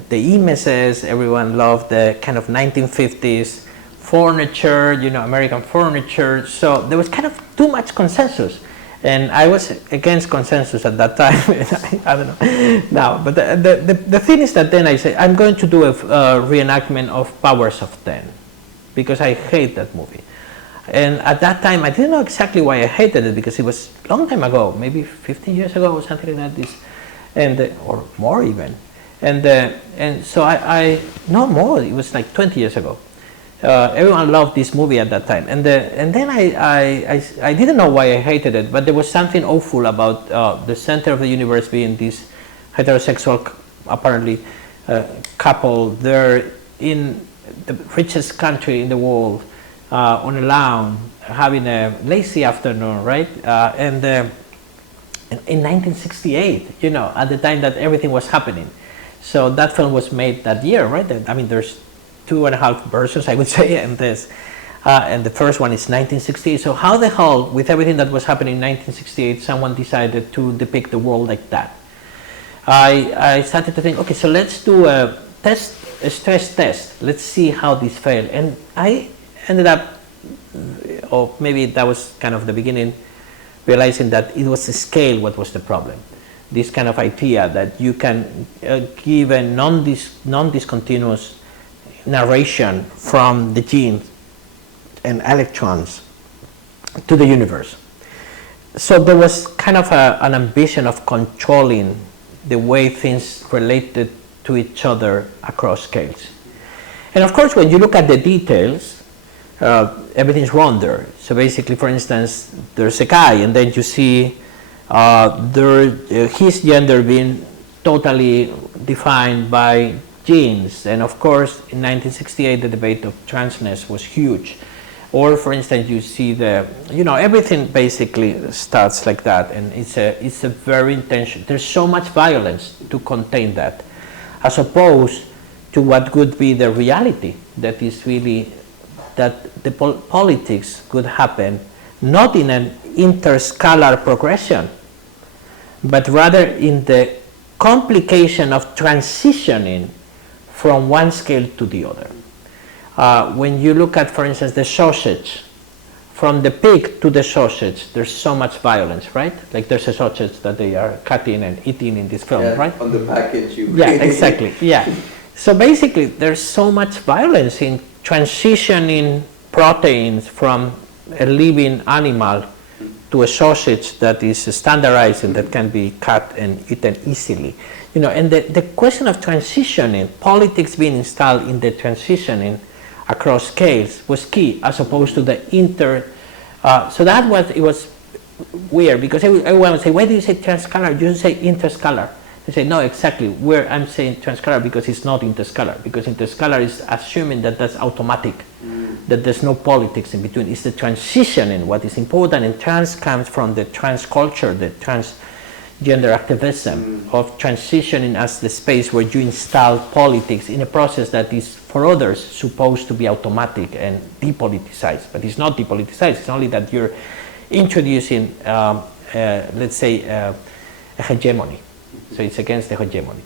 the images, everyone loved the kind of 1950s furniture, you know, American furniture. So there was kind of too much consensus. And I was against consensus at that time. I don't know now, but the thing is that then I said, I'm going to do a reenactment of Powers of 10 because I hate that movie. And at that time, I didn't know exactly why I hated it because it was a long time ago, maybe 15 years ago or something like that, or more even. And so no more, it was like 20 years ago. Everyone loved this movie at that time, and then I didn't know why I hated it, but there was something awful about the center of the universe being this heterosexual, apparently, couple there in the richest country in the world, on a lawn, having a lazy afternoon, right? And in 1968, you know, at the time that everything was happening. So that film was made that year, right? I mean, there's 2.5 versions, I would say, and the first one is 1968. So how the hell, with everything that was happening in 1968, someone decided to depict the world like that? I started to think, okay, so let's do a stress test. Let's see how this failed. And I ended up, or maybe that was kind of the beginning, realizing that it was the scale what was the problem. This kind of idea that you can give a non-discontinuous narration from the genes and electrons to the universe. So there was kind of an ambition of controlling the way things related to each other across scales. And of course, when you look at the details, everything's wrong there. So basically, for instance, there's a guy, and then you see his gender being totally defined by genes. And of course, in 1968, the debate of transness was huge. Or for instance, you see everything basically starts like that, and it's a very intention. There's so much violence to contain that, as opposed to what could be the reality, that is really that the politics could happen not in an interscalar progression, but rather in the complication of transitioning from one scale to the other. When you look at, for instance, the sausage, from the pig to the sausage, there's so much violence, right? Like there's a sausage that they are cutting and eating in this film, right? On the package. Yeah, exactly, yeah. So basically, there's so much violence in transitioning proteins from a living animal to a sausage that is standardized and that can be cut and eaten easily. And the question of transitioning, politics being installed in the transitioning across scales was key, as opposed to the so that was weird, because everyone would say, why do you say transscalar? You say interscalar. They say, no, exactly, where I'm saying transscalar because it's not interscalar, because interscalar is assuming that that's automatic, that there's no politics in between. It's the transitioning what is important, and trans comes from the trans culture, the transgender activism of transitioning as the space where you install politics in a process that is for others supposed to be automatic and depoliticized, but it's not depoliticized. It's only that you're introducing, let's say, a hegemony. So it's against the hegemony.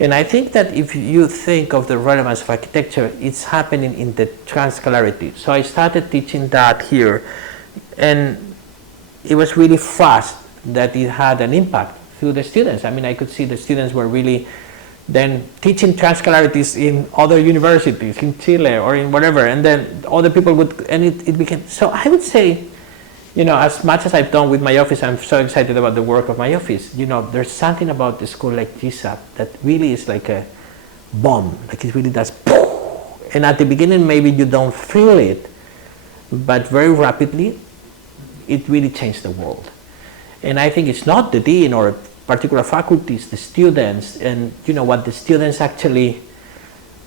And I think that if you think of the relevance of architecture, it's happening in the transscalarity. So I started teaching that here, and it was really fast that it had an impact through the students. I mean, I could see the students were really then teaching transscalarities in other universities, in Chile or in whatever, and then other people would, and it became, so I would say, as much as I've done with my office, I'm so excited about the work of my office. There's something about the school like GSAPP that really is like a bomb, like it really does, and at the beginning maybe you don't feel it, but very rapidly it really changed the world. And I think it's not the dean or particular faculties, the students, and what the students actually,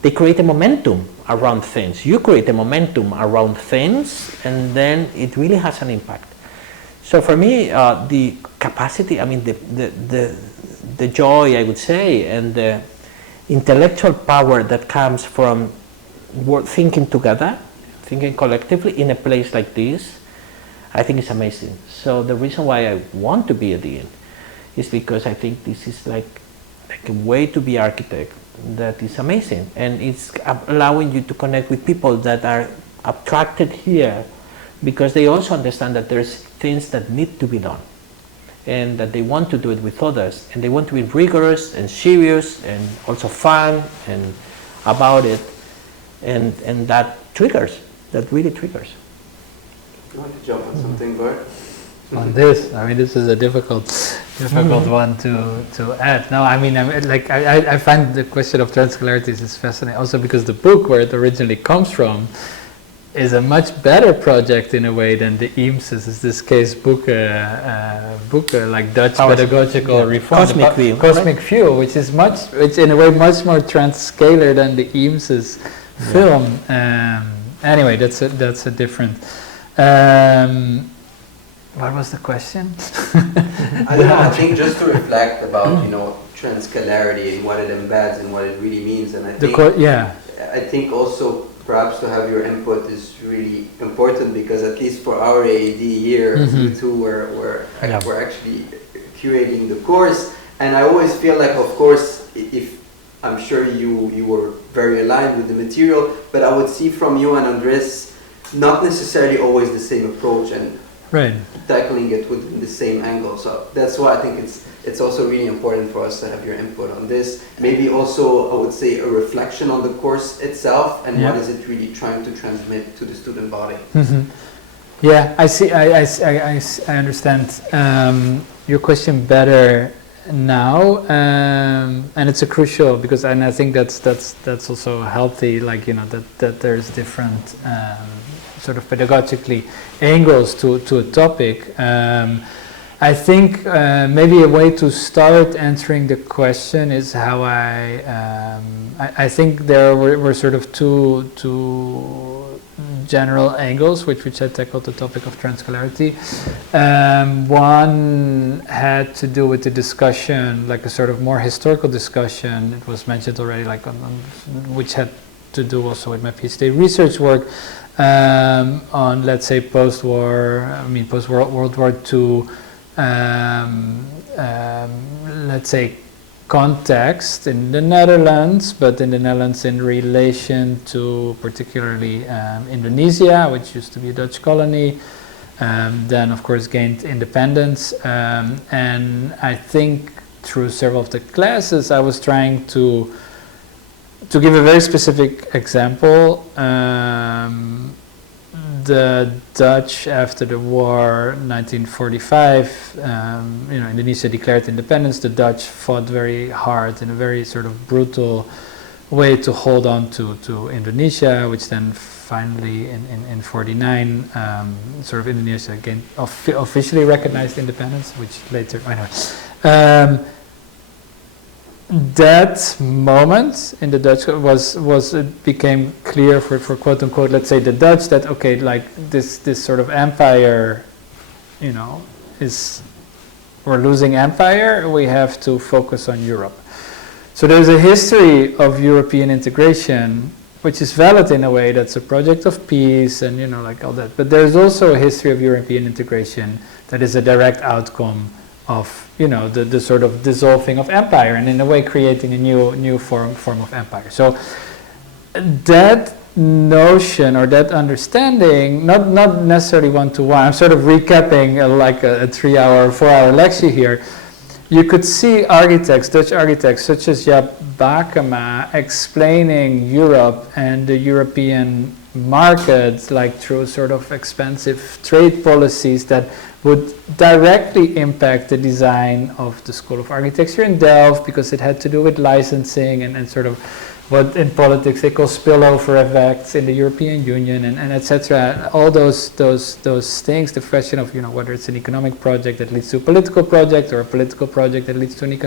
they create a momentum around things. You create a momentum around things, and then it really has an impact. So for me, the capacity, I mean, the joy, I would say, and the intellectual power that comes from thinking together, thinking collectively in a place like this, I think is amazing. So the reason why I want to be a dean is because I think this is like a way to be architect that is amazing, and it's allowing you to connect with people that are attracted here because they also understand that there's things that need to be done and that they want to do it with others, and they want to be rigorous and serious and also fun and about it, and that really triggers. You want to jump on something, Bart? On this, I mean, this is a difficult one to add. No, I mean, I find the question of transscalarities is fascinating, also because the book where it originally comes from is a much better project in a way than the Eames's, in this case, book like Dutch pedagogical reform, Cosmic View, which is in a way much more transscalar than the Eames's film. Anyway, that's a different. What was the question? I don't know. I think just to reflect about transscalarity and what it embeds and what it really means, and I think also perhaps to have your input is really important, because at least for our AED year, you two were actually curating the course, and I always feel like, of course, if I'm sure you were very aligned with the material, but I would see from you and Andrés not necessarily always the same approach and tackling it with the same angle. So that's why I think it's also really important for us to have your input on this. Maybe also, I would say, a reflection on the course itself and what is it really trying to transmit to the student body. Yeah, I see. I understand your question better now, and it's a crucial, because, and I think that's also healthy. Like that there's different sort of pedagogically angles to a topic. I think maybe a way to start answering the question is how I think there were sort of two general angles which I tackled the topic of Transscalarity. One had to do with the discussion, like a sort of more historical discussion. It was mentioned already, like which had to do also with my PhD research work on, let's say, post-World War II, let's say, context in the Netherlands, but in the Netherlands in relation to particularly Indonesia, which used to be a Dutch colony, then of course gained independence, and I think through several of the classes I was trying to give a very specific example. The Dutch, after the war, 1945, Indonesia declared independence. The Dutch fought very hard in a very sort of brutal way to hold on to Indonesia, which then finally in 49, sort of Indonesia again officially recognized independence, which later, that moment in the Dutch it became clear for quote unquote, let's say, the Dutch, that okay, like this sort of empire, we're losing empire, we have to focus on Europe. So there's a history of European integration which is valid in a way, that's a project of peace and like all that, but there's also a history of European integration that is a direct outcome of the sort of dissolving of empire, and in a way creating a new form of empire. So that notion or that understanding, not necessarily one-to-one, I'm sort of recapping like a 3-hour, 4-hour lecture here. You could see architects, Dutch architects such as Jaap Bakema, explaining Europe and the European market like through sort of expensive trade policies that would directly impact the design of the School of Architecture in Delft, because it had to do with licensing and sort of what in politics they call spillover effects in the European Union and etc. All those things, the question of whether it's an economic project that leads to a political project or a political project that leads to an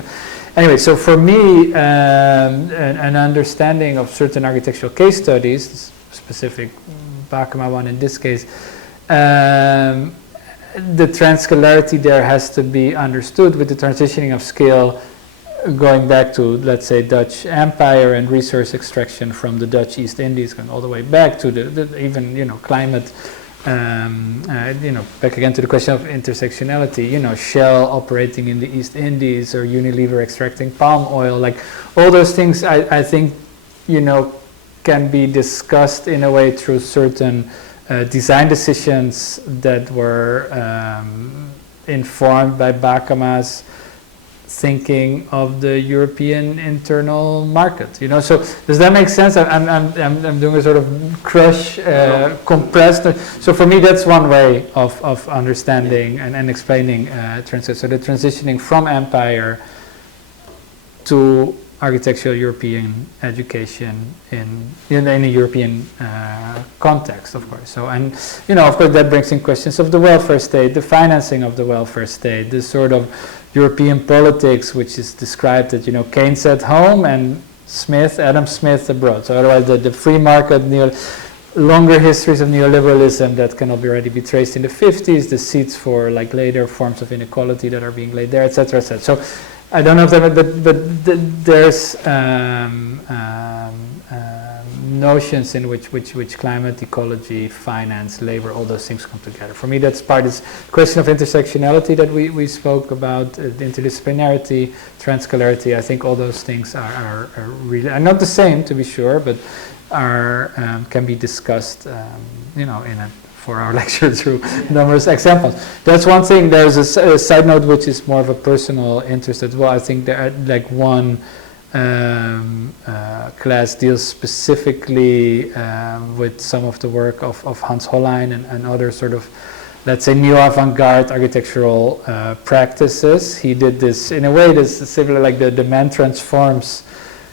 anyway. So for me, an understanding of certain architectural case studies, specific Bakema one in this case, the Transscalarity there has to be understood with the transitioning of scale, going back to, let's say, Dutch Empire and resource extraction from the Dutch East Indies, going all the way back to the even climate, back again to the question of intersectionality. Shell operating in the East Indies or Unilever extracting palm oil, like all those things. I think can be discussed in a way through certain design decisions that were informed by Bakema's thinking of the European internal market. So does that make sense? I'm doing a sort of crush, compressed. So for me, that's one way of understanding and explaining transition. So the transitioning from empire to architectural European education in a European context, of course. So, and of course, that brings in questions of the welfare state, the financing of the welfare state, this sort of European politics, which is described that Keynes at home and Adam Smith abroad. So otherwise, the free market, longer histories of neoliberalism that can already be traced in the 50s, the seeds for like later forms of inequality that are being laid there, etc., etc. So I don't know if that, but there's notions in which climate, ecology, finance, labor, all those things come together. For me, that's part of this question of intersectionality that we spoke about, interdisciplinarity, Transscalarity. I think all those things are really are not the same, to be sure, but are can be discussed, in a 4-hour lecture through numerous examples. That's one thing. There's a side note which is more of a personal interest as well. I think there are like one class deals specifically with some of the work of Hans Hollein and other sort of, let's say, neo-avant-garde architectural practices. He did this in a way that's similar, like the Man Transforms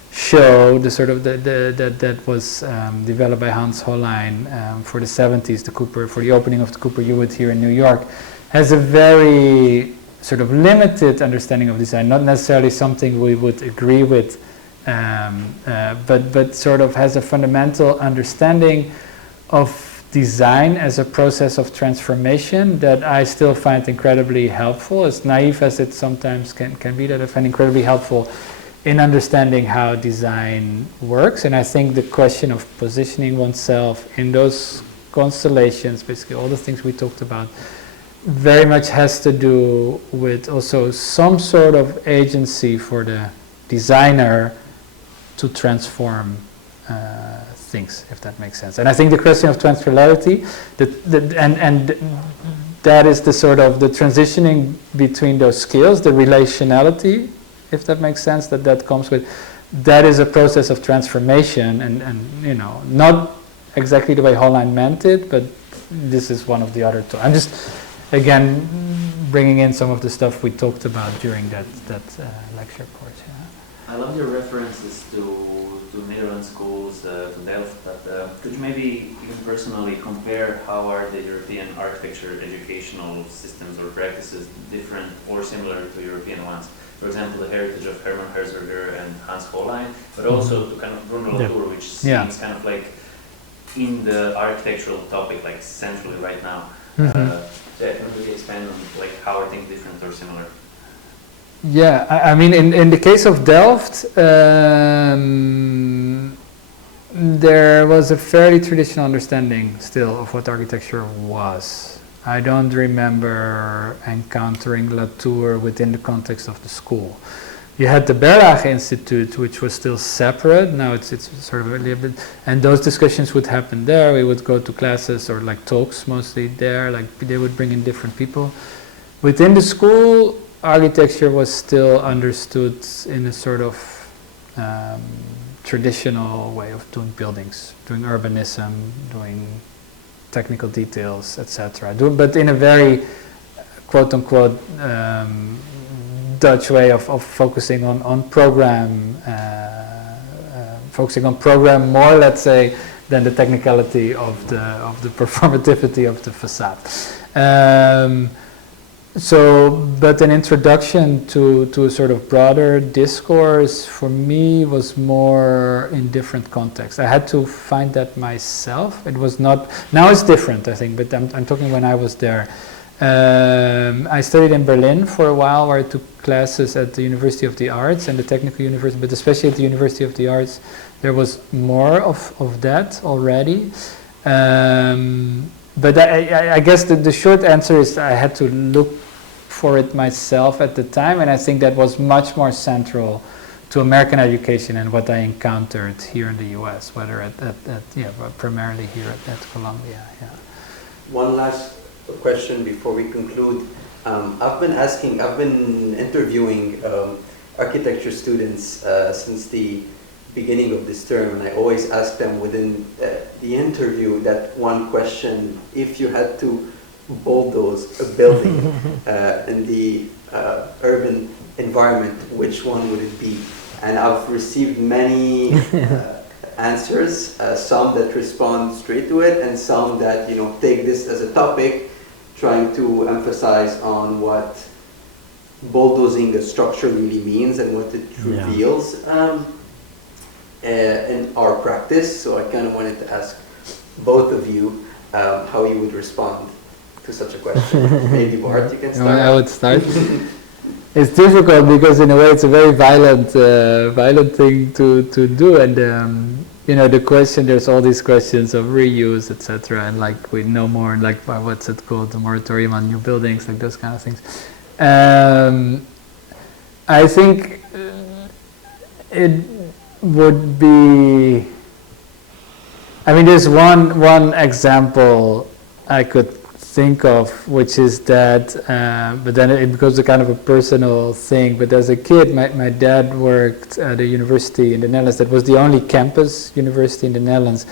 show, the sort of that was developed by Hans Hollein for the 70s, for the opening of the Cooper Hewitt here in New York, has a very sort of limited understanding of design, not necessarily something we would agree with, but sort of has a fundamental understanding of design as a process of transformation that I still find incredibly helpful. As naive as it sometimes can be, that I find incredibly helpful in understanding how design works. And I think the question of positioning oneself in those constellations, basically all the things we talked about, very much has to do with also some sort of agency for the designer to transform things, if that makes sense. And I think the question of Transscalarity, and that is the sort of the transitioning between those skills, the relationality, if that makes sense, that comes with, that is a process of transformation, and you know, not exactly the way Hollein meant it, but this is one of the other two. I'm just, again, bringing in some of the stuff we talked about during that lecture course. Yeah. I love your references to Netherlands schools, to Delft, but could you maybe even personally compare how are the European architecture educational systems or practices different or similar to European ones? For example, the heritage of Hermann Herzberger and Hans Hollein, but also to kind of Bruno Latour, which seems kind of like in the architectural topic, like centrally right now. Can you really expand on like how are things different or similar? Yeah, I mean, in the case of Delft, there was a fairly traditional understanding still of what architecture was. I don't remember encountering Latour within the context of the school. You had the Berlage Institute, which was still separate. Now it's sort of a little bit, and those discussions would happen there. We would go to classes or like talks mostly there. Like they would bring in different people. Within the school, architecture was still understood in a sort of traditional way of doing buildings, doing urbanism, doing technical details, etc. But in a very quote-unquote Dutch way of focusing on program, focusing on program more, let's say, than the technicality of the performativity of the facade. But an introduction to a sort of broader discourse for me was more in different contexts. I had to find that myself. It was not, now it's different, I think, but I'm talking when I was there. I studied in Berlin for a while, where I took classes at the University of the Arts and the Technical University, but especially at the University of the Arts, there was more of that already. But I guess the short answer is I had to look for it myself at the time, and I think that was much more central to American education and what I encountered here in the US, whether primarily here at Columbia. Yeah. One last question before we conclude. I've been interviewing architecture students since the beginning of this term, and I always ask them within the interview that one question: if you had to bulldoze a building in the urban environment, which one would it be? And I've received many answers, some that respond straight to it, and some that take this as a topic, trying to emphasize on what bulldozing a structure really means and what it reveals in our practice. So I kind of wanted to ask both of you how you would respond to such a question. Maybe Bart, you can start. I would start. It's difficult because in a way it's a very violent thing to do, and the question, there's all these questions of reuse, etc., and like we know more, like what's it called, the moratorium on new buildings, like those kind of things. I think it would be, I mean, there's one example I could think of, which is that, but then it becomes a kind of a personal thing. But as a kid, my dad worked at a university in the Netherlands that was the only campus university in the Netherlands,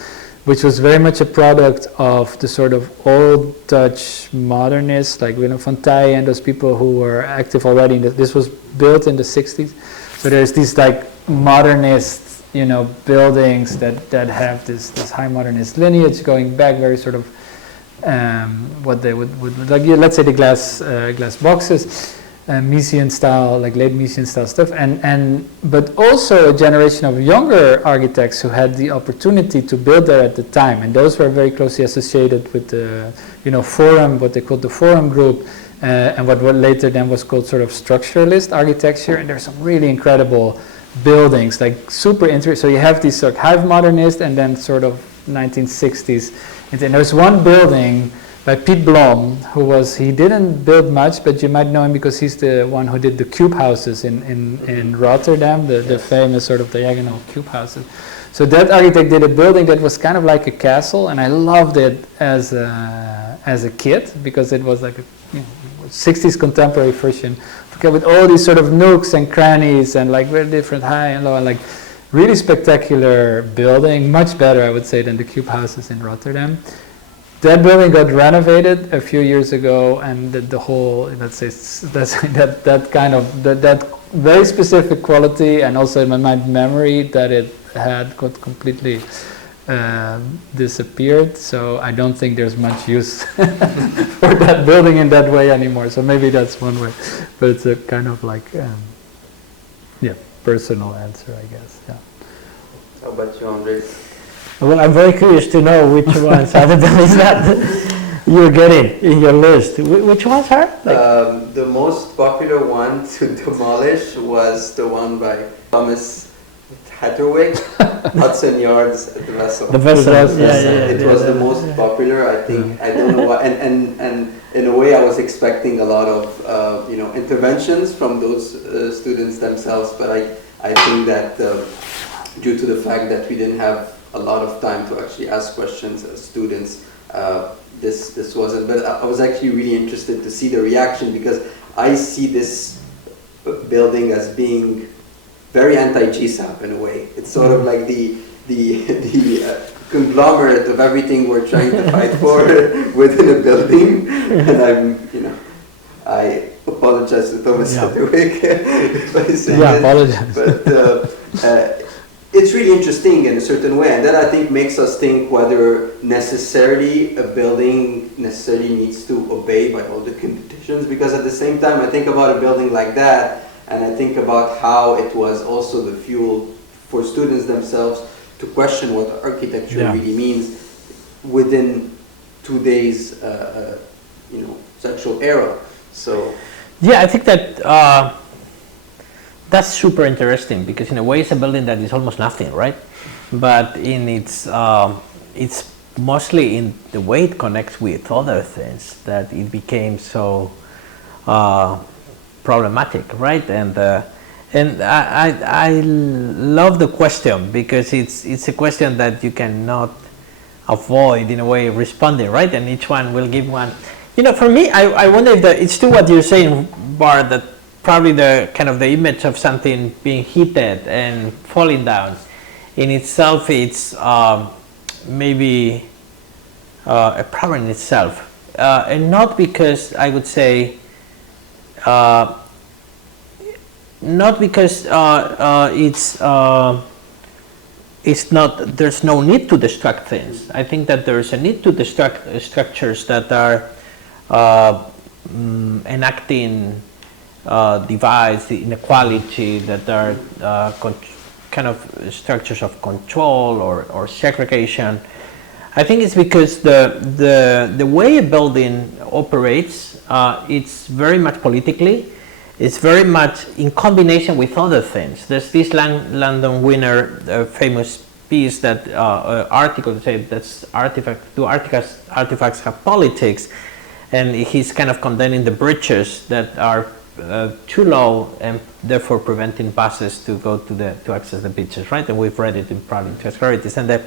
which was very much a product of the sort of old Dutch modernists, like Willem van Tij and those people who were active already. This was built in the 60s. So there's these like modernist, buildings that have this high modernist lineage going back, very sort of what they would like, let's say the glass boxes. Miesian style, like late Miesian style stuff, but also a generation of younger architects who had the opportunity to build there at the time, and those were very closely associated with the forum, what they called the forum group, and what later then was called sort of structuralist architecture. And there's some really incredible buildings, like super interesting. So you have these sort of hive modernist and then sort of 1960s, and then there's one building by Piet Blom, he didn't build much, but you might know him because he's the one who did the cube houses in Rotterdam, the famous sort of diagonal cube houses. So that architect did a building that was kind of like a castle, and I loved it as a kid, because it was like a 60s contemporary version, okay, with all these sort of nooks and crannies and like very different high and low, and like really spectacular building, much better I would say than the cube houses in Rotterdam. That building got renovated a few years ago, and the whole, let's say, that kind of that very specific quality, and also in my memory that it had got completely disappeared. So I don't think there's much use for that building in that way anymore. So maybe that's one way, but it's a kind of like personal answer, I guess. Yeah. How about you, Andrés? Well, I'm very curious to know which ones are the buildings that you're getting in your list. Which ones are? The most popular one to demolish was the one by Thomas Hatterwick, Hudson Yards, the vessel. The vessel, it was the most popular, I think. I don't know why. And in a way, I was expecting a lot of interventions from those students themselves, but I think that due to the fact that we didn't have a lot of time to actually ask questions as students, this wasn't. But I was actually really interested to see the reaction, because I see this building as being very anti-GSAPP in a way. It's sort of like the conglomerate of everything we're trying to fight for within a building. And I apologize to Thomas Hatterwick if I say that. Apologize. But it's really interesting in a certain way, and that I think makes us think whether necessarily a building necessarily needs to obey by all the conditions, because at the same time I think about a building like that, and I think about how it was also the fuel for students themselves to question what architecture really means within today's sexual era. So yeah, I think that that's super interesting, because in a way it's a building that is almost nothing, right? But in it's mostly in the way it connects with other things that it became so problematic, right? And I love the question, because it's a question that you cannot avoid in a way responding, right? And each one will give one. For me, I wonder if it's true what you're saying, Bart, that probably the kind of the image of something being heated and falling down in itself, it's maybe a problem in itself, and not because I would say not because it's not, there's no need to destruct things. I think that there's a need to destruct structures that are enacting divides, the inequality, that are kind of structures of control or segregation. I think it's because the way a building operates, it's very much politically. It's very much in combination with other things. There's this Landon Winner famous piece that article that said that's artifacts have politics, and he's kind of condemning the bridges that are too low and therefore preventing buses to go to access the beaches, right? And we've read it in probably Transscalarity.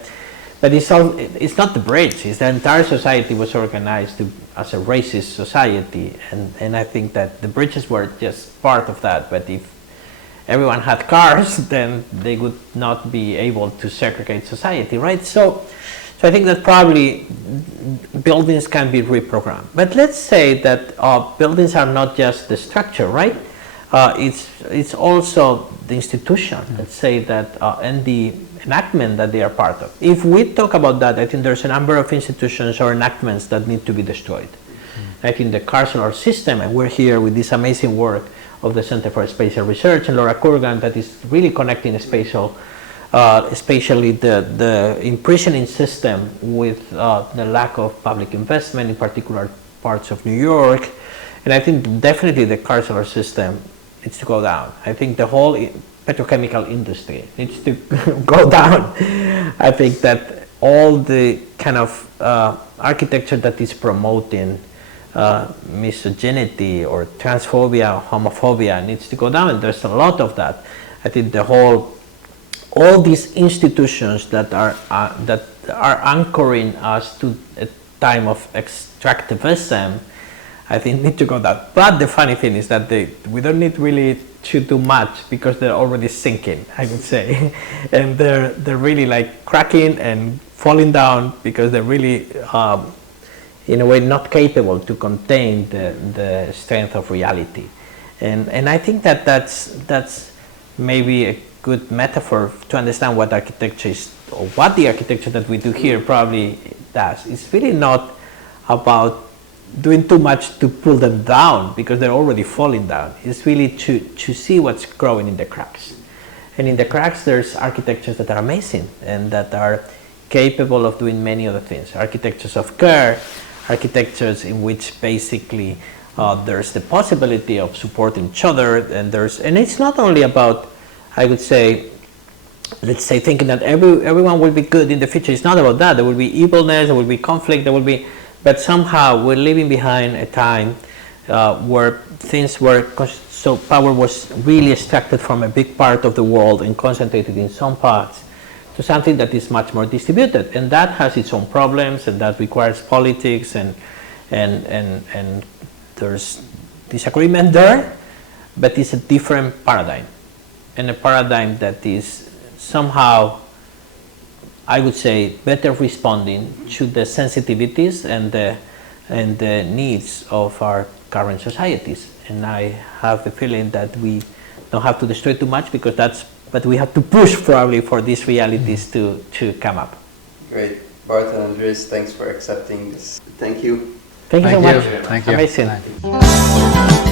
But it's not the bridge, it's the entire society was organized as a racist society, and I think that the bridges were just part of that. But if everyone had cars, then they would not be able to segregate society, right? So I think that probably buildings can be reprogrammed. But let's say that buildings are not just the structure, right? It's also the institution, let's say that, and the enactment that they are part of. If we talk about that, I think there's a number of institutions or enactments that need to be destroyed. I think the carceral system, and we're here with this amazing work of the Center for Spatial Research and Laura Kurgan that is really connecting spatial, especially the imprisoning system with the lack of public investment in particular parts of New York. And I think definitely the carceral system needs to go down. I think the whole petrochemical industry needs to go down. I think that all the kind of architecture that is promoting misogyny or transphobia, homophobia needs to go down, and there's a lot of that. I think all these institutions that are anchoring us to a time of extractivism, I think need to go down. But the funny thing is that we don't need really to do much because they're already sinking, I would say, and they're really like cracking and falling down because they're really in a way not capable to contain the strength of reality. And I think that that's maybe a good metaphor to understand what architecture is, or what the architecture that we do here probably does. It's really not about doing too much to pull them down because they're already falling down. It's really to see what's growing in the cracks. And in the cracks there's architectures that are amazing and that are capable of doing many other things. Architectures of care, architectures in which basically there's the possibility of supporting each other, and it's not only about, I would say, let's say thinking that everyone will be good in the future. It's not about that. There will be evilness, there will be conflict, but somehow we're living behind a time where things were, so power was really extracted from a big part of the world and concentrated in some parts to something that is much more distributed, and that has its own problems, and that requires politics, and there's disagreement there, but it's a different paradigm, and a paradigm that is somehow, I would say, better responding to the sensitivities and the needs of our current societies. And I have the feeling that we don't have to destroy too much but we have to push probably for these realities to come up. Great. Bart and Andrés, thanks for accepting this. Thank you. Thank you so much. Thank you. Amazing. Thank you.